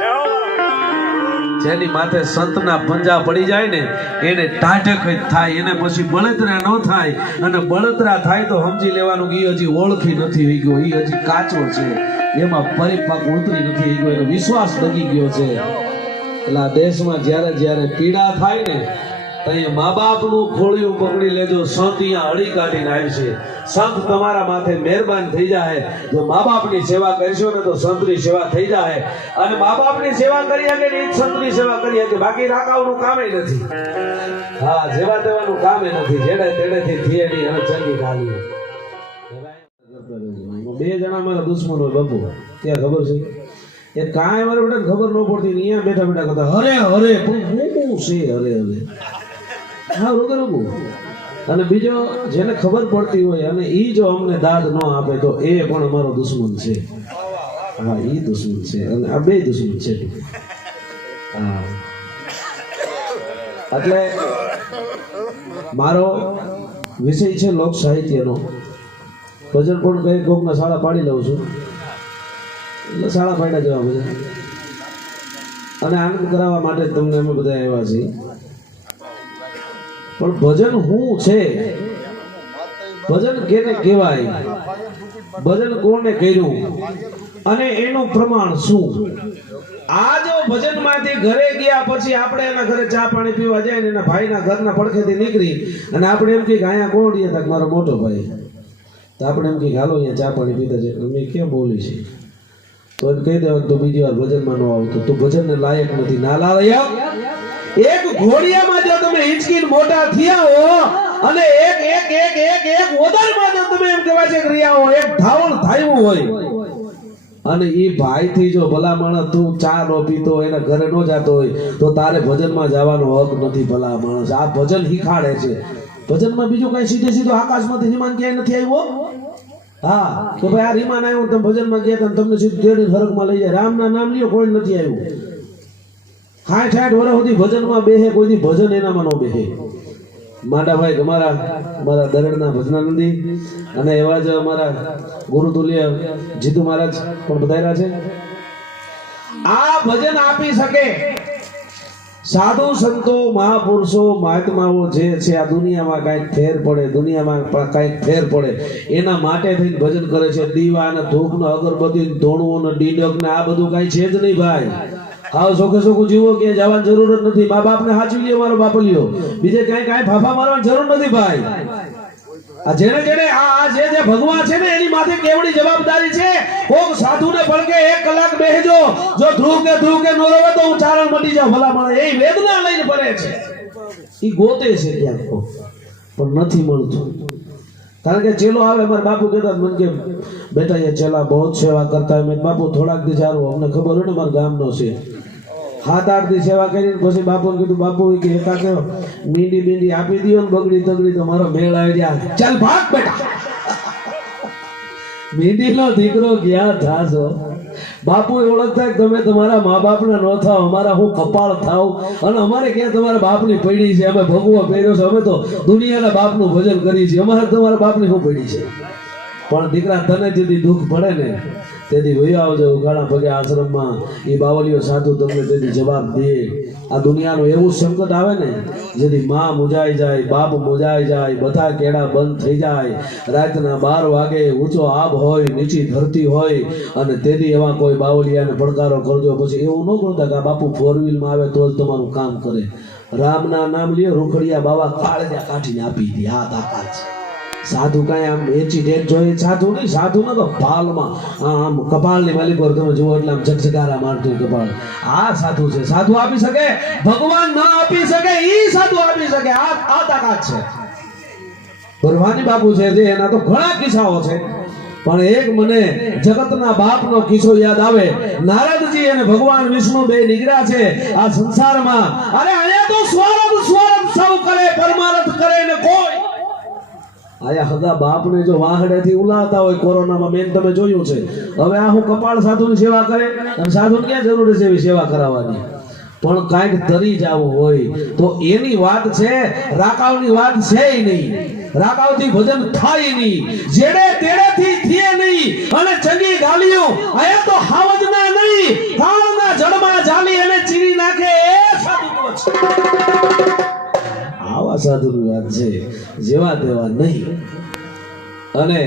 જેની માથે સંતના પંજા પડી જાય ને એને ટાઢક જ થાય, એને પછી બળતરા ન થાય, અને બળતરા થાય તો સમજી લેવાનું કે હજી ઓળખી નથી થઈ ગયો, એ હજી કાચો છે, એમાં પરિપક્વ ઉતરી નથી ગયો, એનો વિશ્વાસ ડગી ગયો છે. એટલે આ દેશમાં જ્યારે જ્યારે પીડા થાય ને ત્યાં મા બાપનું ખોળિયું પકડી લેજો, સંત અહીંયા હળી કાઢીને આવશે. સંત તમારા માથે મહેરબાન થઈ જાય. જો મા બાપની સેવા કરશો ને તો સંતની સેવા થઈ જાય, અને મા બાપની સેવા કરી શકે ને સંતની સેવા કરી શકે, બાકી રાકાવનું કામે નથી. હા, જેવા તેવાનું કામે નથી, જેડે તેડેથી થિયેરી અને ચંગી ગાલી. 2 જણા મારા દુશ્મન હોય બાપુ, ક્યાં ખબર છે? એ કાંઈ મારે બેટા ખબર ન પડતી, અહીંયા બેઠા બેઠા કરતા હરે હરે પણ હું છે હરે હરે. હા રોગર રોગું. અને બીજો જેને ખબર પડતી હોય અને ઈ જો અમને દાદ ન આપે તો એ પણ અમારો દુશ્મન છે. હા, ઈ દુશ્મન છે, અને આ 2 દુશ્મન છે. હા, એટલે મારો વિષય છે લોક સાહિત્યનો. ભજન પણ કઈ કોકના શાળા પાડી લઉં છું. એટલે શાળા ફાયડા જેવા બધા. અને આનંદ કરાવવા માટે તમને અમે બધા આવ્યા છીએ. પણ ભજન શું છે, ભજન કેને કહેવાય, ભજન કોને કર્યું અને એનું પ્રમાણ શું? આ જો ભજનમાંથી ઘરે ગયા પછી આપણે એના ઘરે ચા પાણી પીવા જાય ને એના ભાઈના ઘરના પડખેથી નીકળી અને આપણે એમ કે અહીંયા કોણ રહીએ તક મારો મોટો ભાઈ, તો આપણે એમ કે હાલો અહીંયા ચા પાણી પીતા છે. અમે કેમ બોલી છે તો એમ કહી દેવાનું તો બીજી વાર ભજનમાં ન આવતો, તું ભજનને લાયક નથી. ના લાયક એક ઘોડિયામાં જો તમે હિંચકીને મોટા થયા હો અને એક એક એક એક એક ઓદરમાં જો તમે એમ કહેવાય છે કે રહ્યા હો, એક ધાવણ થાયું હોય અને એ ભાઈ થી જો ભલા માણસ તું ચા નો પીતો એના ઘરે નો જતો હોય તો તારે ભજનમાં જવાનો હક નથી. ભલા માણસ આ ભજન શીખાડે છે. ભજનમાં બીજું કઈ સીધે સીધો આકાશમાંથી રીમાન ક્યાંય નથી આવ્યો. હા કે ભાઈ આ રીમાન આવ્યું તમે ભજનમાં ગયા તમને સીધું તેડી ફરકમાં લઈ જાય. રામના નામ લ્યો કોઈ નથી આવ્યું. 60 વર્ષ સુધી ભજનમાં બેહે, કોઈ ભજન એનામાં ન બેહે. માંડાભાઈ અમારા દરડના ભજનાનંદી અને એવા જ અમારા ગુરુતુલ્ય જીતુ મહારાજ પણ બધાયરા છે. આ ભજન આપી શકે સાધુ સંતો મહાપુરુષો મહાત્માઓ જે છે આ દુનિયામાં કાંઈક ફેર પડે, દુનિયામાં કાંઈક ફેર પડે એના માટે થઈને ભજન કરે છે. દીવા ને ધૂપ ને અગરબત્તી ધોણું ને ડીડક ને આ બધું કાંઈ છે જ નહીં ભાઈ. આવો સોખે સોખું જીવો કે જવાની જરૂર જ નથી. મા બાપ ને સાચવી લ્યો, મારો બાપ લ્યો, બીજે કાંઈ ફાફા મારવાની જરૂર નથી ભાઈ. આ જેને જેને આ જે ભગવાન છે ને એની માથે કેવડી જવાબદારી છે. કોક સાધુને પડકે 1 કલાક બેહજો, જો ધ્રુવ કે નો રવે તો હું ચારણ મટી જાઉં. ભલા મને એ વેદના લઈને ફરે છે, ઈ ગોતે છે ક્યાંક પણ નથી મળતું. કારણ કે ચેલો આવે, મારા બાપુ કહેતા મને કે બેટા ये चेला बहुत सेवा करता है. મેં બાપુ થોડાક દી સારું અમને ખબર હોય ને મારા ગામનો છે. 7-8 દી સેવા કરીને પછી બાપુને કીધું બાપુ કે એકા કે મીંડી આપી દો ને બગડી તગડી તો મારો મેળ આવી જાય. ચાલ ભાગ બેટા. મીંડીનો દીકરો ગયા થાશો. બાપુ ઓળખતા તમે તમારા મા બાપના ન થાવ, અમારા હું કપાળ થાવ અને અમારે ક્યાં તમારા બાપની પડી છે. અમે ભગવો પહેર્યો છે, અમે તો દુનિયાના બાપનું ભજન કરીએ છીએ. અમારે તમારા બાપની શું પડી છે. પણ દીકરા તને જેથી દુઃખ પડે ને તેથી વયો આવજો ઉઘાડા પગે આશ્રમમાં. એ બાવલીઓ સાધુ તમને તેથી જવાબ દે. આ દુનિયાનું એવું સંકટ આવે ને જેથી માં મુજાઈ જાય, બાપ મુજાઈ જાય, બધા કેળા બંધ થઈ જાય. રાતના 12 વાગે ઊંચો આબ હોય, નીચી ધરતી હોય અને તેથી એવા કોઈ બાવલિયાને પડકારો કરજો. પછી એવું ન કરતા કે આ બાપુ 4 વ્હીલમાં આવે તો જ તમારું કામ કરે. રામના નામ લ્યો, રૂખડિયા બાવા કાળજા કાઢીને આપી દે. આ તાકાત છે. સાધુ કાંઈ આમ એચી ડેટ જોઈએ સાધુ નહીં. સાધુ ને તો ભાલમાં આમ કપાળની માલિક પર તમે જુઓ એટલે આમ ઝગઝગારા મારતું કપાળ. આ સાધુ છે. સાધુ આપી શકે, ભગવાન ના આપી શકે, ઈ સાધુ આપી શકે. આ તાકાત છે. ભરવાની બાપુ છે જે એના તો ઘણા કિસ્સાઓ છે પણ એક મને જગતના બાપનો કિસ્સો યાદ આવે. નારદજી અને ભગવાન વિષ્ણુ બે નીકળ્યા છે આ સંસારમાં. અરે અહીંયા તો સ્વરમ સૌ કરે, પરમાર્થ કરે ને કોઈ. આયા હગા બાપને જો વાહડેથી ઉલાવતા હોય કોરોનામાં મેં તમે જોયું છે. હવે આ હું કપાળ સાધુની સેવા કરે અને સાધુને ક્યાં જરૂર છે એવી સેવા કરાવવાની. પણ કાંઈક તરી જવું હોય તો એની વાત છે, રાકાવની વાત છે નહીં. રાકાવથી ભજન થાય નહીં, જેડે તેડેથી થીએ નહીં અને ચંગી ગાલીઓ આયા તો હાવજના નહીં, કાળના જડમાં જાલી અને ચીરી નાખે એ સાધુત્વ છે. આવા સાધુની વાત છે, જેવા તેવા નહીં. અને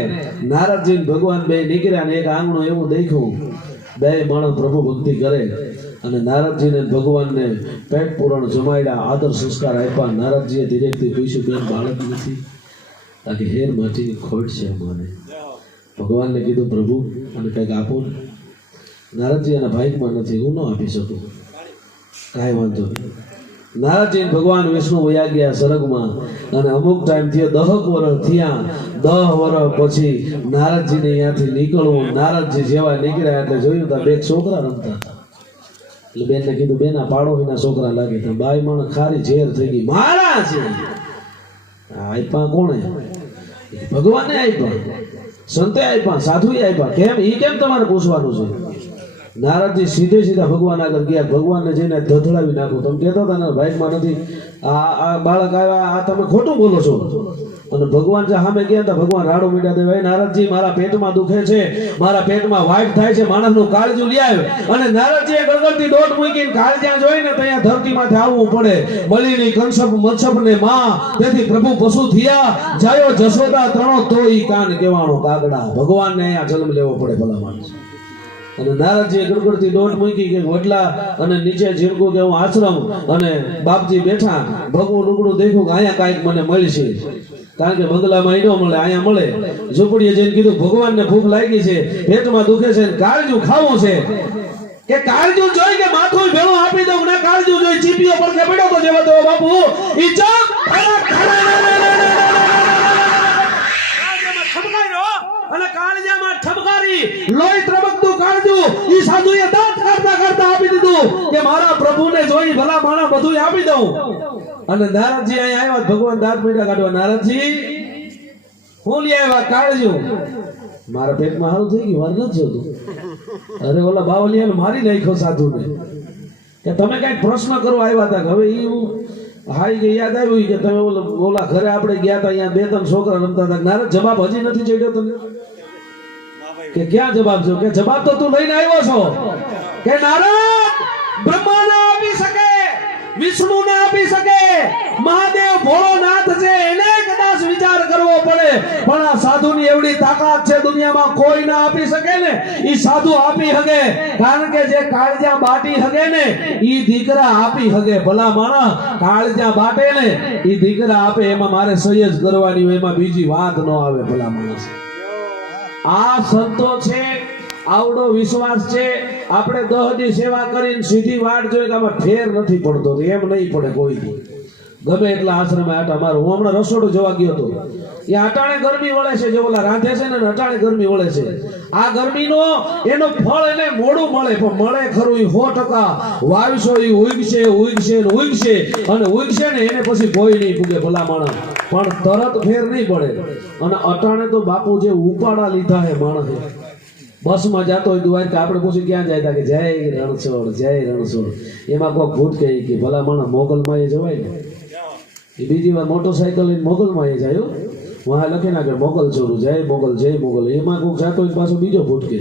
નારદજી ભગવાન બે નીકળ્યા ને એક આંગણું એવું દેખ્યું, બે માણસ પ્રભુ ભક્તિ કરે અને નારદજીને ભગવાનને પેટ પૂરણ જમાડ્યા, આદર સંસ્કાર આપ્યા. નારદજીએ ધીરેથી પૂછ્યું બેન બાળક નથી, આ કે હેર માટીની ખોટ છે અમારે. ભગવાનને કીધું પ્રભુ અને કંઈક આપો. નારદજી એના ભાઈકમાં નથી, હું ન આપી શકું. કાંઈ વાંધો નહીં. નારદજી ભગવાન વિષ્ણુ વયા ગયા સ્વર્ગમાં અને અમુક ટાઈમ થયો 10 વર્ષ થયા. 10 વર્ષ પછી નારદજીને અહીંયાથી નીકળવું. નારદજી જેવા નીકળ્યા એટલે જોયું તો 2 છોકરા રમતા હતા. એટલે બેનને કીધું બેન આ પાડોશીના છોકરા લાગે તો બાઈ માણસ ખારી ઝેર થઈ ગઈ. મારા છે આપ્યા કોણે? ભગવાને આપ્યા, સંતે આપ્યા, સાધુએ આપ્યા. કેમ એ કેમ તમારે પૂછવાનું છે? નારદજી સીધા ભગવાન આગળ ગયા. ભગવાનને જઈને ધધડાવી નાખું. તમે કહેતા હતા ને બાઇકમાં નથી, આ બાળક આવ્યા, આ તમે ખોટું બોલો છો. અને ભગવાન જે સામે ગયા હતા ભગવાન રાડો મીઠા દેવાય નારદજી મારા પેટમાં દુખે છે, મારા પેટમાં વાઈટ થાય છે, માણસનું કાળજું લઈ આવ્યો. અને નારદજીએ ગળગળતી દોટ મૂકીને કાળજ્યાં જોઈ ને ત્યાં ધરતીમાંથી આવવું પડે. બલિની કંસપ મચ્છપ ને માં તેથી પ્રભુ પશુ થયા જાયો જશોદા ત્રણો તોઈ કાન કેવાણો કાગડા. ભગવાનને અહીંયા જન્મ લેવો પડે ભલા માણસ. અને નારદજીએ ગડગડતી દોટ મૂકી કે વડલા અને નીચે ઝીણકું કે હું આશ્રમ અને બાપજી બેઠા ભગવું લુગડું દેખ્યું કે અહીંયા કાંઈક મને મળશે, કારણ કે બંગલામાં અહીં ન મળે, અહીંયા મળે. ઝૂંપડીએ જઈને કીધું ભગવાનને ભૂખ લાગી છે, પેટમાં દુખે છે, કાળજું ખાવું છે. કે કાળજું જોઈ કે માથું ભેળું આપી દઉં ને કાળજું જોઈ ચીપીઓ પર કે પડ્યો તો જેવા તો બાપુ ઈ ચોક અને કાળજામાં ઠપકારી લોહી ત્રબકતું કાળજું ઈ સાધુએ દાંત કાઢતા કાઢતા આપી દીધું કે મારા પ્રભુને જોઈ ભલા માણા બધું આપી દઉં. અને નારદજી અહીંયા આવ્યા, ભગવાન દાંત મીઠા કાઢવા. નારદજી હું લઈ આવ્યા કાળજું. મારા પેટમાં હારું થઈ ગયું, વાર નથી જોતું. અરે ઓલા બાવલિયાને મારી નાખ્યો સાધુને કે તમે કઈક પ્રશ્ન કરવા આવ્યા હતા. હવે ઈ હાઈ કે યાદ આવ્યું કે તમે ઓલા ઘરે આપણે ગયા હતા, અહીંયા બે ત્રણ છોકરા રમતા હતા. નારદ જવાબ હજી નથી ચડ્યો તને? કે ક્યાં જવાબ છો? કે જવાબ તો તું લઈને આવ્યો છો. કે નારદ બ્રહ્મા ના આપી શકે, વિષ્ણુ ના આપી શકે, મહાદેવ ભોળોનાથ છે એને કદાચ વિચાર કરવો પડે, પણ આ સાધુની એવડી તાકાત છે દુનિયામાં કોઈ ના આપી શકે ને. ઈ સાધુ આપી હગે, કારણ કે જે કાળજા બાટી હગે ને ઈ દીકરા આપી હગે. ભલા માણા કાળજા બાટે ને ઈ દીકરા આપે, એમાં મારે સહી જ કરવાની હોય, એમાં બીજી વાત ન આવે. ભલા માણસ આ સંતો છે, આવડો વિશ્વાસ છે. આપણે 10 દી સેવા કરીને સીધી વાટ જોઈ કે આમાં ફેર નથી પડતો, એમ નહીં પડે કોઈ દી. ગમે એટલા આશ્રમે આટા મારો. હું હમણાં રસોડું જોવા ગયો હતો, એ અટાણે ગરમી વળે છે, જે ઓલા રાંધે છે ને અટાણે ગરમી વળે છે. આ ગરમીનો એનો ફળ એને મોડું મળે, પણ મળે ખરું. 100% વાવશો એ ઉગશે ઉગશે ને ઉગશે, અને ઉગશે ને એને પછી કોઈ નહીં પૂગે ભલા માણસ, પણ તરત ફેર નહીં પડે. અને અટાણે તો બાપુ જે ઉપાડા લીધા હે માણસે, બસમાં જતો હોય દુવાઈ કે આપણે પૂછી ક્યાં જાય કે જય રણછોડ જય રણછોડ. એમાં કોઈ ભૂત કહે કે ભલા માણસ મોગલમાં એ જવાય ને. એ બીજી વાર મોટરસાયકલ લઈને મોગલમાં એ જાય, વહાં લખી નાખે મોગલ ચોરું જય મોગલ જય મોગલ. એમાં કોઈ જતો હોય પાછો બીજો ભૂત કે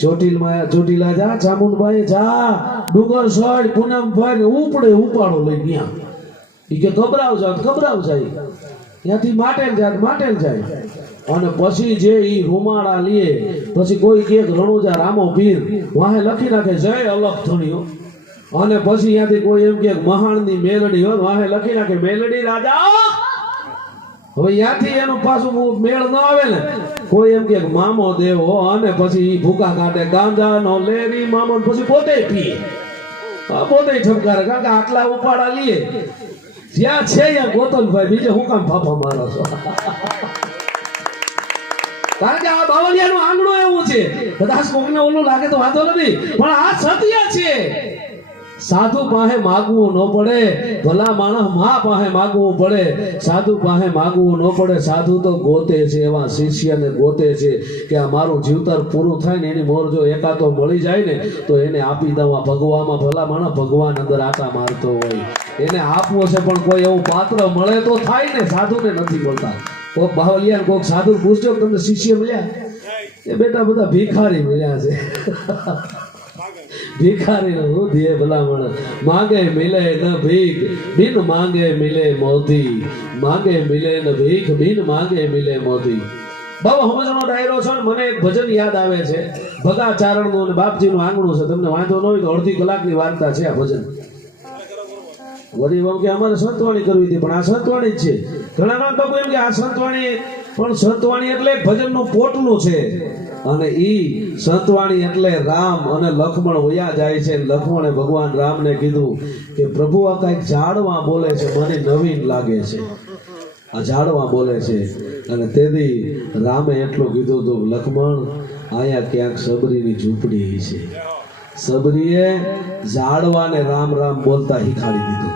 ચોટીલા જા, ચામુંડબાઈ જા, ડુંગર સડ પૂનમ ભાઈ ઉપડે ઉપાડો લઈ ગયા. એ કે ગભરાવ જાય, ત્યાંથી માટેલ જાય. અને પછી જે ઈ રૂમાળા લે, પછી કોઈ કે રણુજા રામો પીર વાહે લખી નાખે જય અલખ ધણીઓ. અને પછી ત્યાંથી કોઈ એમ કે મહાણની મેલડી હોય, વાહે લખી નાખે મેલડી રાજા. હવે ત્યાંથી એનું પાછું મેળ ન આવે ને, કોઈ એમ કે મામો દેવો, અને પછી ઈ ભૂકા કાઢે ગાંજા નો લેરી મામો, પછી પોતે પીએ, પોતે ઠપકારે. કારણ કે આટલા ઉપાડા લે જ્યાં છે ત્યાં ગોતલભાઈ, બીજે હું કામ ફાફા મારો છો? કારણ કે આ બાવલિયાનું આંગણું એવું છે. કદાચ કોકને ઓલું લાગે તો વાંધો નથી, પણ આ સત્ય છે. સાધુ પાસે માગવું ન પડે, ભલા માણસ મા પાસે માગવું પડે. સાધુ પાસે માગવું ન પડે. સાધુ તો ગોતે છે, એવા શિષ્યને ગોતે છે કે આ મારું જીવતર પૂરું થાય ને એની મોર જો એકાતો મળી જાય ને તો એને આપી દઉં. આ ભગવામાં ભલા માણસ ભગવાન અંદર આટા મારતો હોય, એને આપવો છે, પણ કોઈ એવું પાત્ર મળે તો થાય ને. સાધુને નથી મળતા. કોક બાવલિયા કોક સાધુ પૂછજો તમને શિષ્ય મળ્યા? એ બેટા બધા ભિખારી મળ્યા છે. ભિખારી નો ધ્યેય ભલા માણસ. માંગે મિલે ન ભીખ, બિન માંગે મિલે મોતી. માંગે મિલે ન ભીખ, બિન માંગે મિલે મોતી. બહુ સમજણો ડાયરો છે. મને એક ભજન યાદ આવે છે, ભગા ચારણ નું અને બાપજી નું આંગણું છે. તમને વાંધો ન હોય તો અડધી કલાકની વાર્તા છે આ ભજન. વળી એમ કે અમારે સંતવાણી કરવી હતી, પણ આ સંતવાણી જ છે. ઘણા લોકો એમ કે આ સંતવાણી, પણ સંતવાણી એટલે ભજનનું પોટલું છે. અને ઈ સંતવાણી એટલે રામ અને લક્ષ્મણ વયા જાય છે. લક્ષ્મણે ભગવાન રામને કીધું કે પ્રભુ આ કઈક ઝાડવા બોલે છે, મને નવીન લાગે છે, આ ઝાડવા બોલે છે. અને તેથી રામે એટલું કીધું હતું, લક્ષ્મણ આયા ક્યાંક સબરીની ઝૂંપડી છે. સબરીએ ઝાડવાને રામ રામ બોલતા શીખાડી દીધું.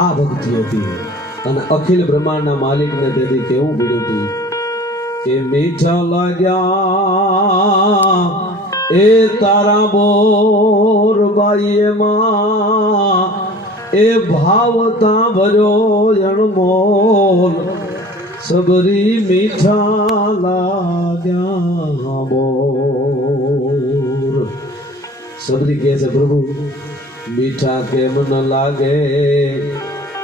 આ ભક્તિ હતી. અને અખિલ બ્રહ્માંડના માલિકને તેથી કેવું પડ્યું હતું કે મીઠા લાગ્યા એ તારા બોર બાઈએ માં, એ ભાવતા ભર્યો અણમોલ સબરી મીઠા લાગ્યા બોર. સબરી કહે છે પ્રભુ મીઠા કેમ ન લાગે,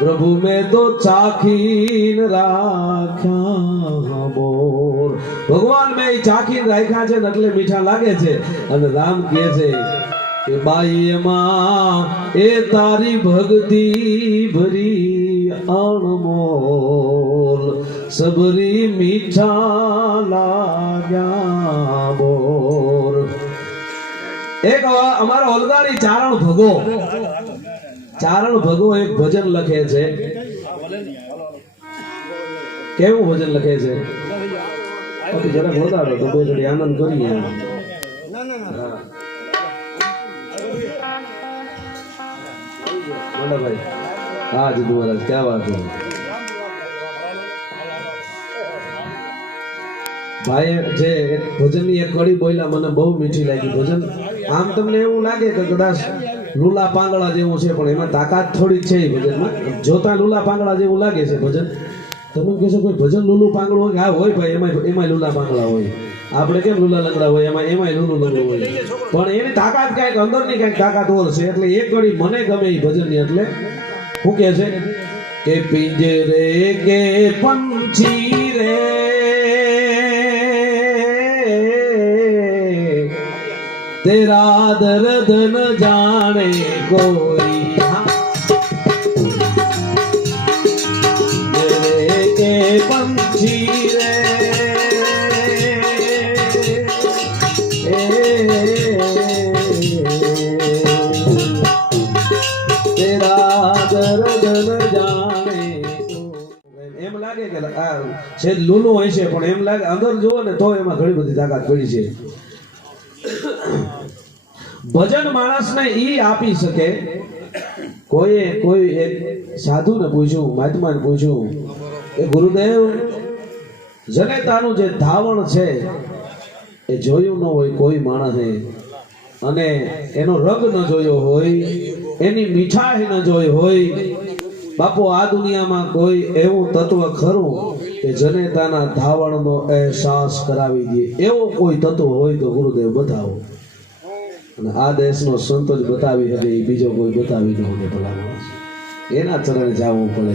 પ્રભુ મેં તો ચાખીને રાખ્યા બોર. ભગવાન મેં ચાખીને રાખ્યા છે ને એટલે મીઠા લાગે છે. અને રામ કહે છે કે બાઈ એમાં એ તારી ભક્તિ ભરી અણમોલ સબરી મીઠા લાગ્યા બોર. એક અમારા ઓલગાડી ચારણ ભગો એક ભજન લખે છે. કેવું ભજન લખે છે? જરાક વધારો તો બે ઘડી આનંદ કરીએ. ભાઈ હા જીતુ મહારાજ ક્યાં વાત છે. ભાઈ જે ભજનની એક કડી બોલ્યા મને બહુ મીઠી લાગી. ભજન આમ તમને એવું લાગે કે કદાચ લુલા પાંગળા જેવું છે, પણ એમાં તાકાત થોડી છે. ભજનમાં જોતા લુલા પાંગળા જેવું લાગે છે ભજન. તમે કહેશો કોઈ ભજન લુલું પાંગળું હોય? હા હોય ભાઈ, એમાં લુલા પાંગળા હોય. આપણે કેમ લુલા લંગડા હોય, એમાં લુલું લંગડું હોય. પણ એની તાકાત કઈક અંદરની કઈક તાકાત ઓર છે. એટલે એક કડી મને ગમે એ ભજનની. એટલે શું કે છે કે પિંજરે કે પંછી રે तेरा दर्द न जाने कोई, मेरे के पंछी रे तेरा दर्द न जाने. એમ લાગે કે આ છે લૂલું હોય છે, પણ એમ લાગે અંદર જુઓ ને તો એમાં ઘણી બધી તાકાત પડી છે. ભજન માણસને ઈ આપી શકે. કોઈ એક સાધુને પૂછ્યું, મહાત્માને પૂછ્યું કે ગુરુદેવ જનેતાનું જે ધાવણ છે એ જોયું ન હોય કોઈ માણસે, અને એનો રંગ ન જોયો હોય, એની મીઠાઈ ન જોઈ હોય. બાપુ આ દુનિયામાં કોઈ એવું તત્વ ખરું કે જનેતાના ધાવણનો અહેસાસ કરાવી દે? એવો કોઈ તત્વ હોય તો ગુરુદેવ બતાવો. અને આ દેશનો સંતો જ બતાવી શકે, એ બીજો કોઈ બતાવી ન શકે. ભલા માણસ એના ચરણે જવું પડે.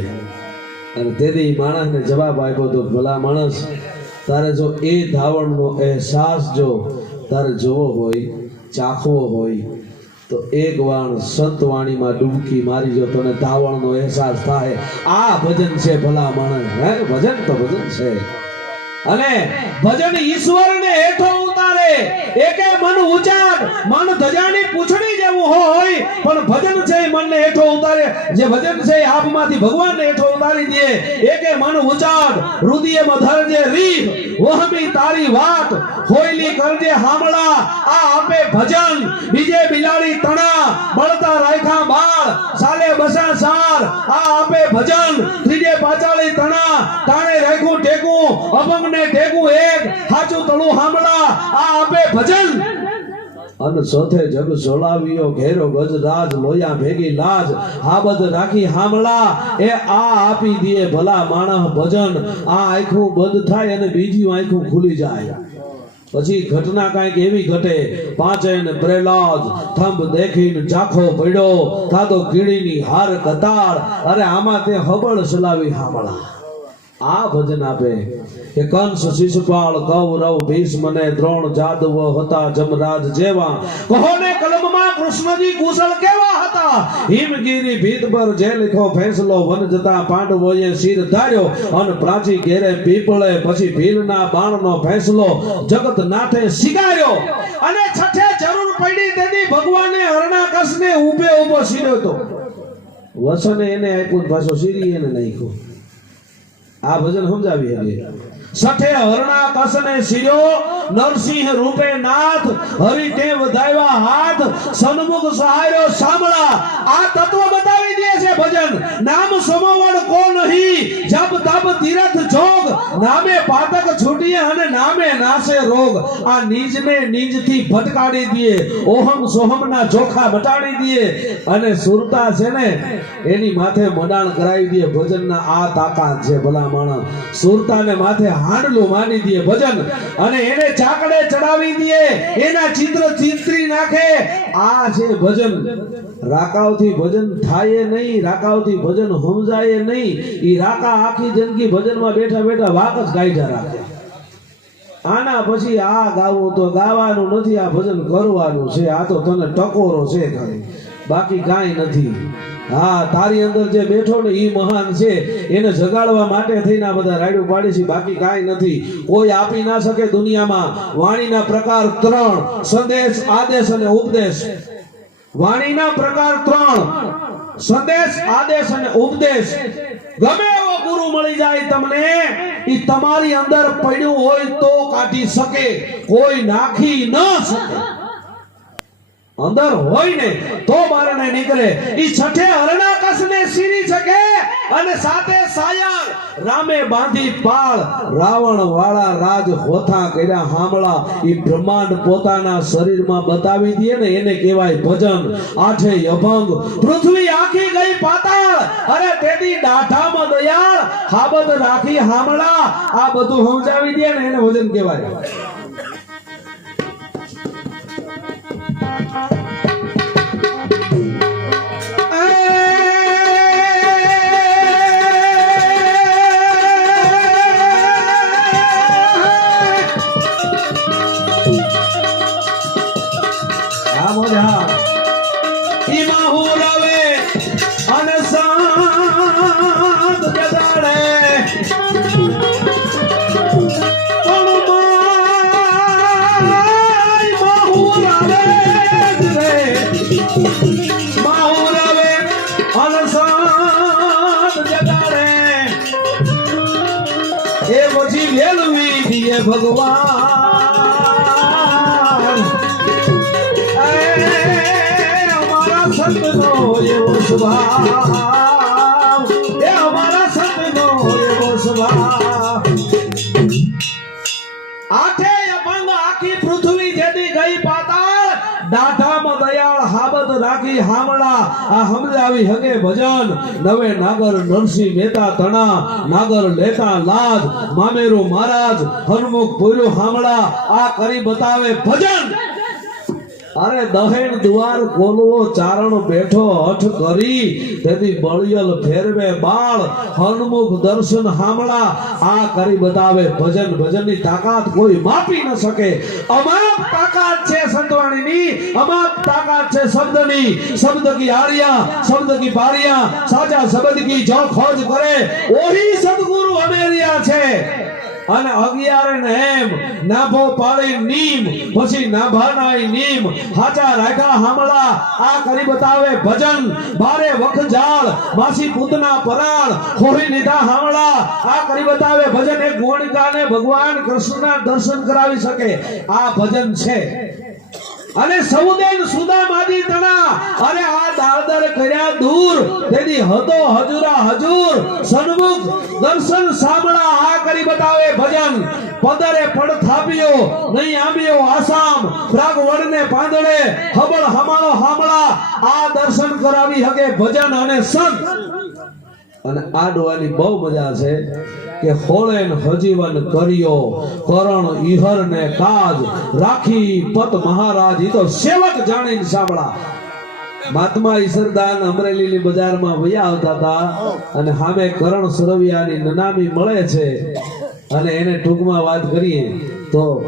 અને તેથી માણસને જવાબ આપ્યો તો ભલા માણસ તારે જો એ ધાવણનો અહેસાસ જો તારે જોવો હોય, ચાખવો હોય તો એક વાર સંતવાણીમાં ડૂબકી મારી જો તને ધાવણનો અહેસાસ થાય. આ ભજન છે ભલા માણસ. હે ભજન તો ભજન છે. અને ભજન ઈશ્વરને હેઠો ઉતારે. એકે મન ઊંચાડ મન ધજાની પૂંછડી જેવું હોય, પણ ભજન છે મનને હેઠો ઉતારે. જે ભજન છે આપમાંથી ભગવાનને હેઠો ઉતારી દે. એકે મન ઊંચાડ હૃદયમાં ધરજે રીહ, વહમી તારી વાત હોયલી કરજે હામળા. આ આપે ભજન બીજે બિલાડી તણા, બળતા રાખ્યા બાળ સાલે બસા સાર. આ આપે ભજન ત્રીજે પાચાળી તણા, તાણે રાખ્યું ટેકું અભંગને ટેકું એક, હાચું તળું હામળા. આ આપે ભજન અન સોથે જગ સોલાવ્યો ઘેરો ગજરાજ લોયા ભેગી લાજ હાબદ રાખી હામળા. એ આ આપી દે ભલા માણસ ભજન. આ આંખું બંધ થાય અને બીજી આંખું ખુલી જાય. પછી ઘટના કાંઈક એવી ઘટે, પાંચેન પ્રહલાદ થંભ દેખીને ચાખો પડ્યો, થાતો કીડીની હાર કતાર. અરે આમાં તે હબળ સલાવી હામળા. આ ભજન આપે કે કંસ શિશુપાળ કૌરવ ભીષ્મ ને દ્રોણ જાદવો હતા જમરાજ જેવા. કહોને કલમમાં કૃષ્ણજી કુશળ કેવા હતા. હિમગીરી ભીત પર જે લીધો ફેંસલો, વન જતા પાંડવોએ શિર ધાર્યો. અને પ્રાચી ઘેરે પીપળે પછી ભીલના બાણનો ફેંસલો જગત નાથે શિગાર્યો. અને છઠે જરૂર પડી તેની ભગવાને હરણાકશને ઊભે ઊભો શીર્યો તો. વસને એને આપ્યું, પાછો શીરી એને નાખ્યો. આ ભજન સમજાવી હતી. સઠે હરણાકશને શિર્યો, નરસિંહ રૂપે નાથ, હરિ તે વધાવ્યા હાથ, સન્મુખ સહાર્યો સાંભળા. આ તત્વ બતાવી દે છે ભજન. નામ સમવડ કો નહીં નહીં જપ તપ તીરથ જોગ નામે પાતક છૂટીએ અને નામે નાશે રોગ આ નીજને નીજથી ભટકાડી દે ઓહમ સોહમના જોખા બટાડી દે અને સુરતા છે ને એની માથે મડાણ કરાવી દે ભજનના આ તાકાત છે ભલા માણસ સુરતાને માથે હાંડલું માની દે ભજન અને એને ચાકડે ચડાવી દે એના ચિત્ર ચિત્રી નાખે આ છે ભજન રાકાવથી ભજન થાય નહીં રાકાવથી ભજન સમજાય નહીં ઈ રાકા આખી જિંદગી ભજનમાં બેઠા બેઠા વાક જ ગાઈઠા રાખે આના પછી આ ગાવું તો ગાવાનું નથી આ ભજન કરવાનું છે આ તો તને ટકોરો છે ખાલી બાકી કાંઈ નથી હા તારી અંદર જે બેઠો ને ઈ મહાન છે એને જગાડવા માટે થઈને આ બધા રાયડું પાડી છે બાકી કાંઈ નથી કોઈ આપી ના શકે દુનિયામાં વાણીના પ્રકાર 3 સંદેશ આદેશ અને ઉપદેશ વાણીના પ્રકાર 3 સંદેશ આદેશ અને ઉપદેશ ગમે એવો ગુરુ મળી જાય તમને ઈ તમારી અંદર પડ્યું હોય તો કાઢી શકે કોઈ નાખી ન શકે અંદર હોય ને તો બારણે નીકળે ઈ છઠે હરણાકસને સીરી શકે અને સાથે સાયર રામે બાંધી પાળ રાવણ વાળા રાજ હોથા કર્યા હામળા ઈ બ્રહ્માંડ પોતાના શરીરમાં બતાવી દે ને એને કહેવાય ભજન આઠે અભંગ પૃથ્વી આખી ગઈ પાતાળ અરે તેથી દાઢામાં દયાળ હાબત રાખી હામળા આ બધું સમજાવી દે ને એને ભજન કહેવાય ભગવાન અમારા સંતનો એવો સ્વભાવ એ અમારા સંતનો એવો સ્વભાવ આઠે અભંગ આખી પૃથ્વી જેથી ગઈ પાતાળ દાઢામાં દયાળ હાબત રાખી હામળા આ સમજાવી હગે ભજન નવે નાગર નરસિંહ મહેતા તણા નાગર લેતા લાજ મામેરો મહારાજ હરમુખ ભૂર્યો હામળા આ કરી બતાવે ભજન અરે દહેણ દ્વાર ખોલવો ચારણ બેઠો હઠ કરી તેથી બળિયલ ફેરવે બાળ હરમુખ દર્શન હામળા આ કરી બતાવે ભજન ભજનની તાકાત કોઈ માપી ન શકે અમાપ તાકાત છે સંતવાણીની અમાપ તાકાત છે શબ્દની શબ્દ કી આર્યા શબ્દ કી પારિયા સાચા શબ્દ કી જો ખોજ કરે ઓહી સદગુરુ અમેરિયા છે અને 11 ને એમ નાભો પાળી નીમ પછી નાભાનાઈ નીમ હાચા રાખ્યા હામળા આ કરી બતાવે ભજન બારે વખ જાળ માસી પૂતના પરાળ ખોરી લીધા હામળા આ કરી બતાવે ભજન એક ગોણિકાને ભગવાન કૃષ્ણના દર્શન કરાવી શકે આ ભજન છે અને સૌદેન સુદામાદી તણા અરે આ દાદર કર્યા દૂર તેથી હતો હજુરા હજુર સન્મુખ દર્શન સાંભળા આ કરી બતાવે ભજન પદરે પડ થાપ્યો નહીં આંબ્યો આસામ પ્રાગ વડને પાંદડે હબળ હમાળો હામળા આ દર્શન કરાવી હકે ભજન અને સંત અને આ ડોવાની બહુ મજા છે કે હોળેન હજીવન કર્યો કરણ ઈહર ને કાજ રાખી પત મહારાજ ઈ તો સેવક જાણીને સાંભળા મહાત્મા ઈસરદાન અમરેલીની બજારમાં વયા આવતા હતા અને સામે કરણ સરવિયાની નનામી મળે છે અને એને ટૂંકમાં વાત કરીએ તો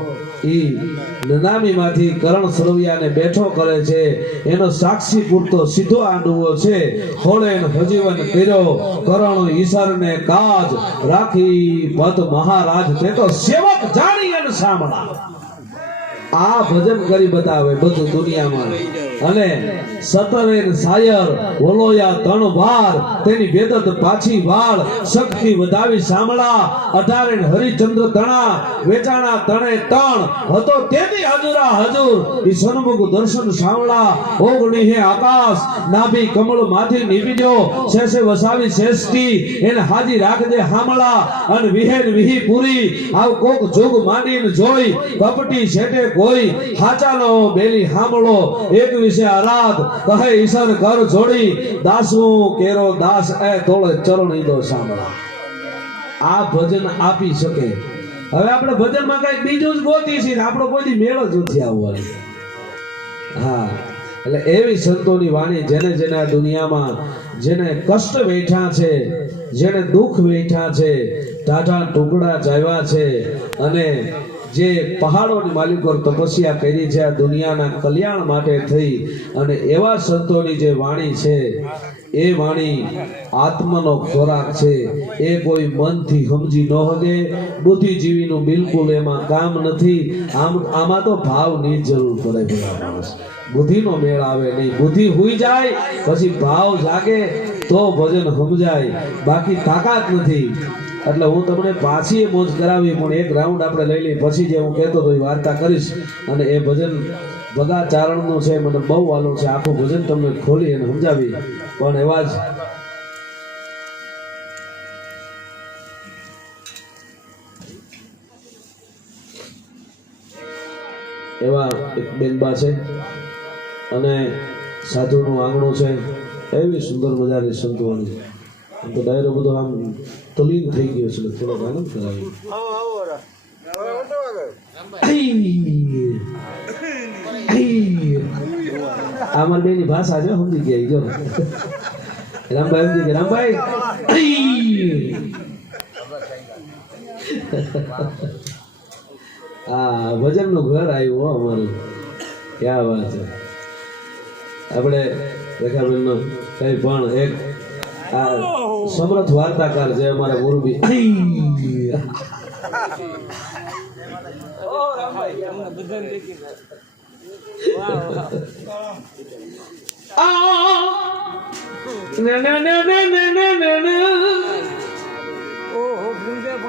ઈ નનામીમાંથી કરણ સરવિયાને બેઠો કરે છે એનો સાક્ષી પૂરતો સીધો આંડવો છે હોળેન હજીવન કર્યો કરણ ઈશ્વરને કાજ રાખી પત મહારાજ તે તો સેવક જાણી અને સાંભળા આ ભજન કરી બતાવે બધું દુનિયામાં અને સતરેન સાયર વલોયા 3 વાર તેની બેદત પાછી વાળ શક્તિ વધાવી સાંભળા 18 હરિચંદ્ર તણા વેચાણા તણે તણ હતો તેથી હજુરા હજુર ઈ સન્મુખ દર્શન સાવળા ઓગણી હે આકાશ નાભી કમળ માંથી નીકળ્યો શેષે વસાવી શ્રેષ્ઠી એને હાજી રાખજે હામળા અન વિહેન વિહી પૂરી આવ કોક જોગ માંડીને જોઈ કપટી છેટે કોઈ હાચાનો બેલી હામળો એક વિશે આરાધ કહે ઈશ્વર કર જોડી દાસું કેરો દાસ એ તોળે ચરણ ઈદો સાંભળા આ ભજન આપી શકે હવે આપણે ભજનમાં કઈક બીજું જ ગોતી છે આપણો કોઈ મેળ જ નથી આવવાનો હા એટલે એવી સંતોની વાણી જેને જેને આ દુનિયામાં જેને કષ્ટ વેઠા છે જેને દુઃખ વેઠા છે ટાઢા ટુકડા ચાવ્યા છે અને જે પહાડોની માલિકો તપસ્યા કરી છે આ દુનિયાના કલ્યાણ માટે થઈ અને એવા સંતોની જે વાણી છે એ વાણી આત્માનો ખોરાક છે એ કોઈ મનથી સમજી ન હગે બુદ્ધિજીવીનું બિલકુલ એમાં કામ નથી આમાં તો ભાવની જરૂર પડે બધા માણસ બુદ્ધિનો મેળ આવે નહીં બુદ્ધિ હુઈ જાય પછી ભાવ જાગે તો ભજન સમજાય બાકી તાકાત નથી એટલે હું તમને પાછી એ મોજ કરાવી પણ એક રાઉન્ડ આપણે લઈ લઈએ પછી જે હું કહેતો હતો એ વાર્તા કરીશ અને એ ભજન ભગા ચારણનું છે મને બહુ વાલું છે આખું ભજન તમને ખોલી અને સમજાવી પણ એવા જ એવા એક બેનબા છે અને સાધુનું આંગણું છે એવી સુંદર મજાની સંતોની તો ડાયરો બધો આમ તલીન થઈ ગયો છે થોડોક આનંદ કરાવ્યો અમાર બેની ભાષા છે સમજી ગયા જો રામભાઈ સમજી ગયા રામભાઈ આ ભજન નું ઘર આવ્યું અમારું ક્યાં વાત છે આપણે રેખાબેન નો કઈ પણ એક આ સમર્થ વાર્તાકાર છે અમારા મોરબી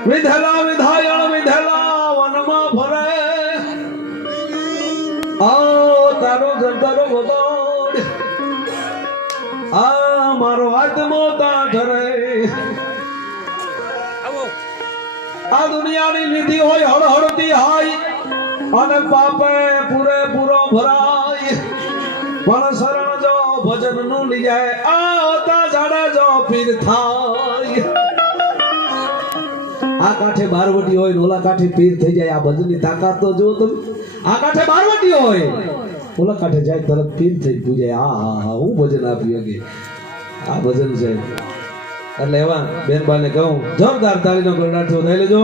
વિધલા વિધાયણ વિધલા વનમાં ફરે તારો જંતરો વગોડ આ મારો આત્મો તા ઠરે આ દુનિયાની નિધિ હોય હળહળતી હોય અને પાપે પૂરેપૂરો ભરાય પણ શરણ જો ભજન નું લઈ જાય આવતા જાડા જો પીર થાય આ કાંઠે બારવટી હોય ઓલા કાંઠે પીર થઈ જાય આ ભજનની તાકાત તો જો તમે આ કાંઠે બારવટી હોય ઓલા કાંઠે જાય તરત પીર થઈ પૂજાય હા હું ભજન આપ્યું કે આ ભજન છે એટલે એવા બેનબાને કહું જોરદાર તાળીનો ગરડાઠો થઈ લેજો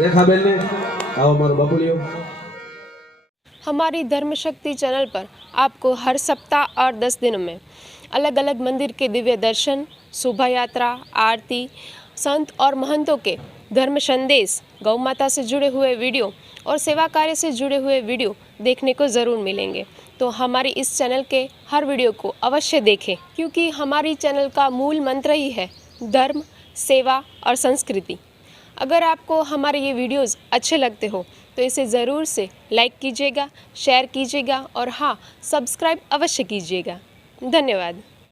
રેખાબેન ને आओ मारो बापुलियो। हमारी धर्म शक्ति चैनल पर आपको हर सप्ताह और 10 दिनों में अलग अलग मंदिर के दिव्य दर्शन, शोभा यात्रा, आरती, संत और महंतों के धर्म संदेश, गौ माता से जुड़े हुए वीडियो और सेवा कार्य से जुड़े हुए वीडियो देखने को ज़रूर मिलेंगे। तो हमारी इस चैनल के हर वीडियो को अवश्य देखें, क्योंकि हमारी चैनल का मूल मंत्र ही है धर्म, सेवा और संस्कृति। अगर आपको हमारे ये वीडियोस अच्छे लगते हो तो इसे ज़रूर से लाइक कीजिएगा, शेयर कीजिएगा और हाँ, सब्सक्राइब अवश्य कीजिएगा। धन्यवाद।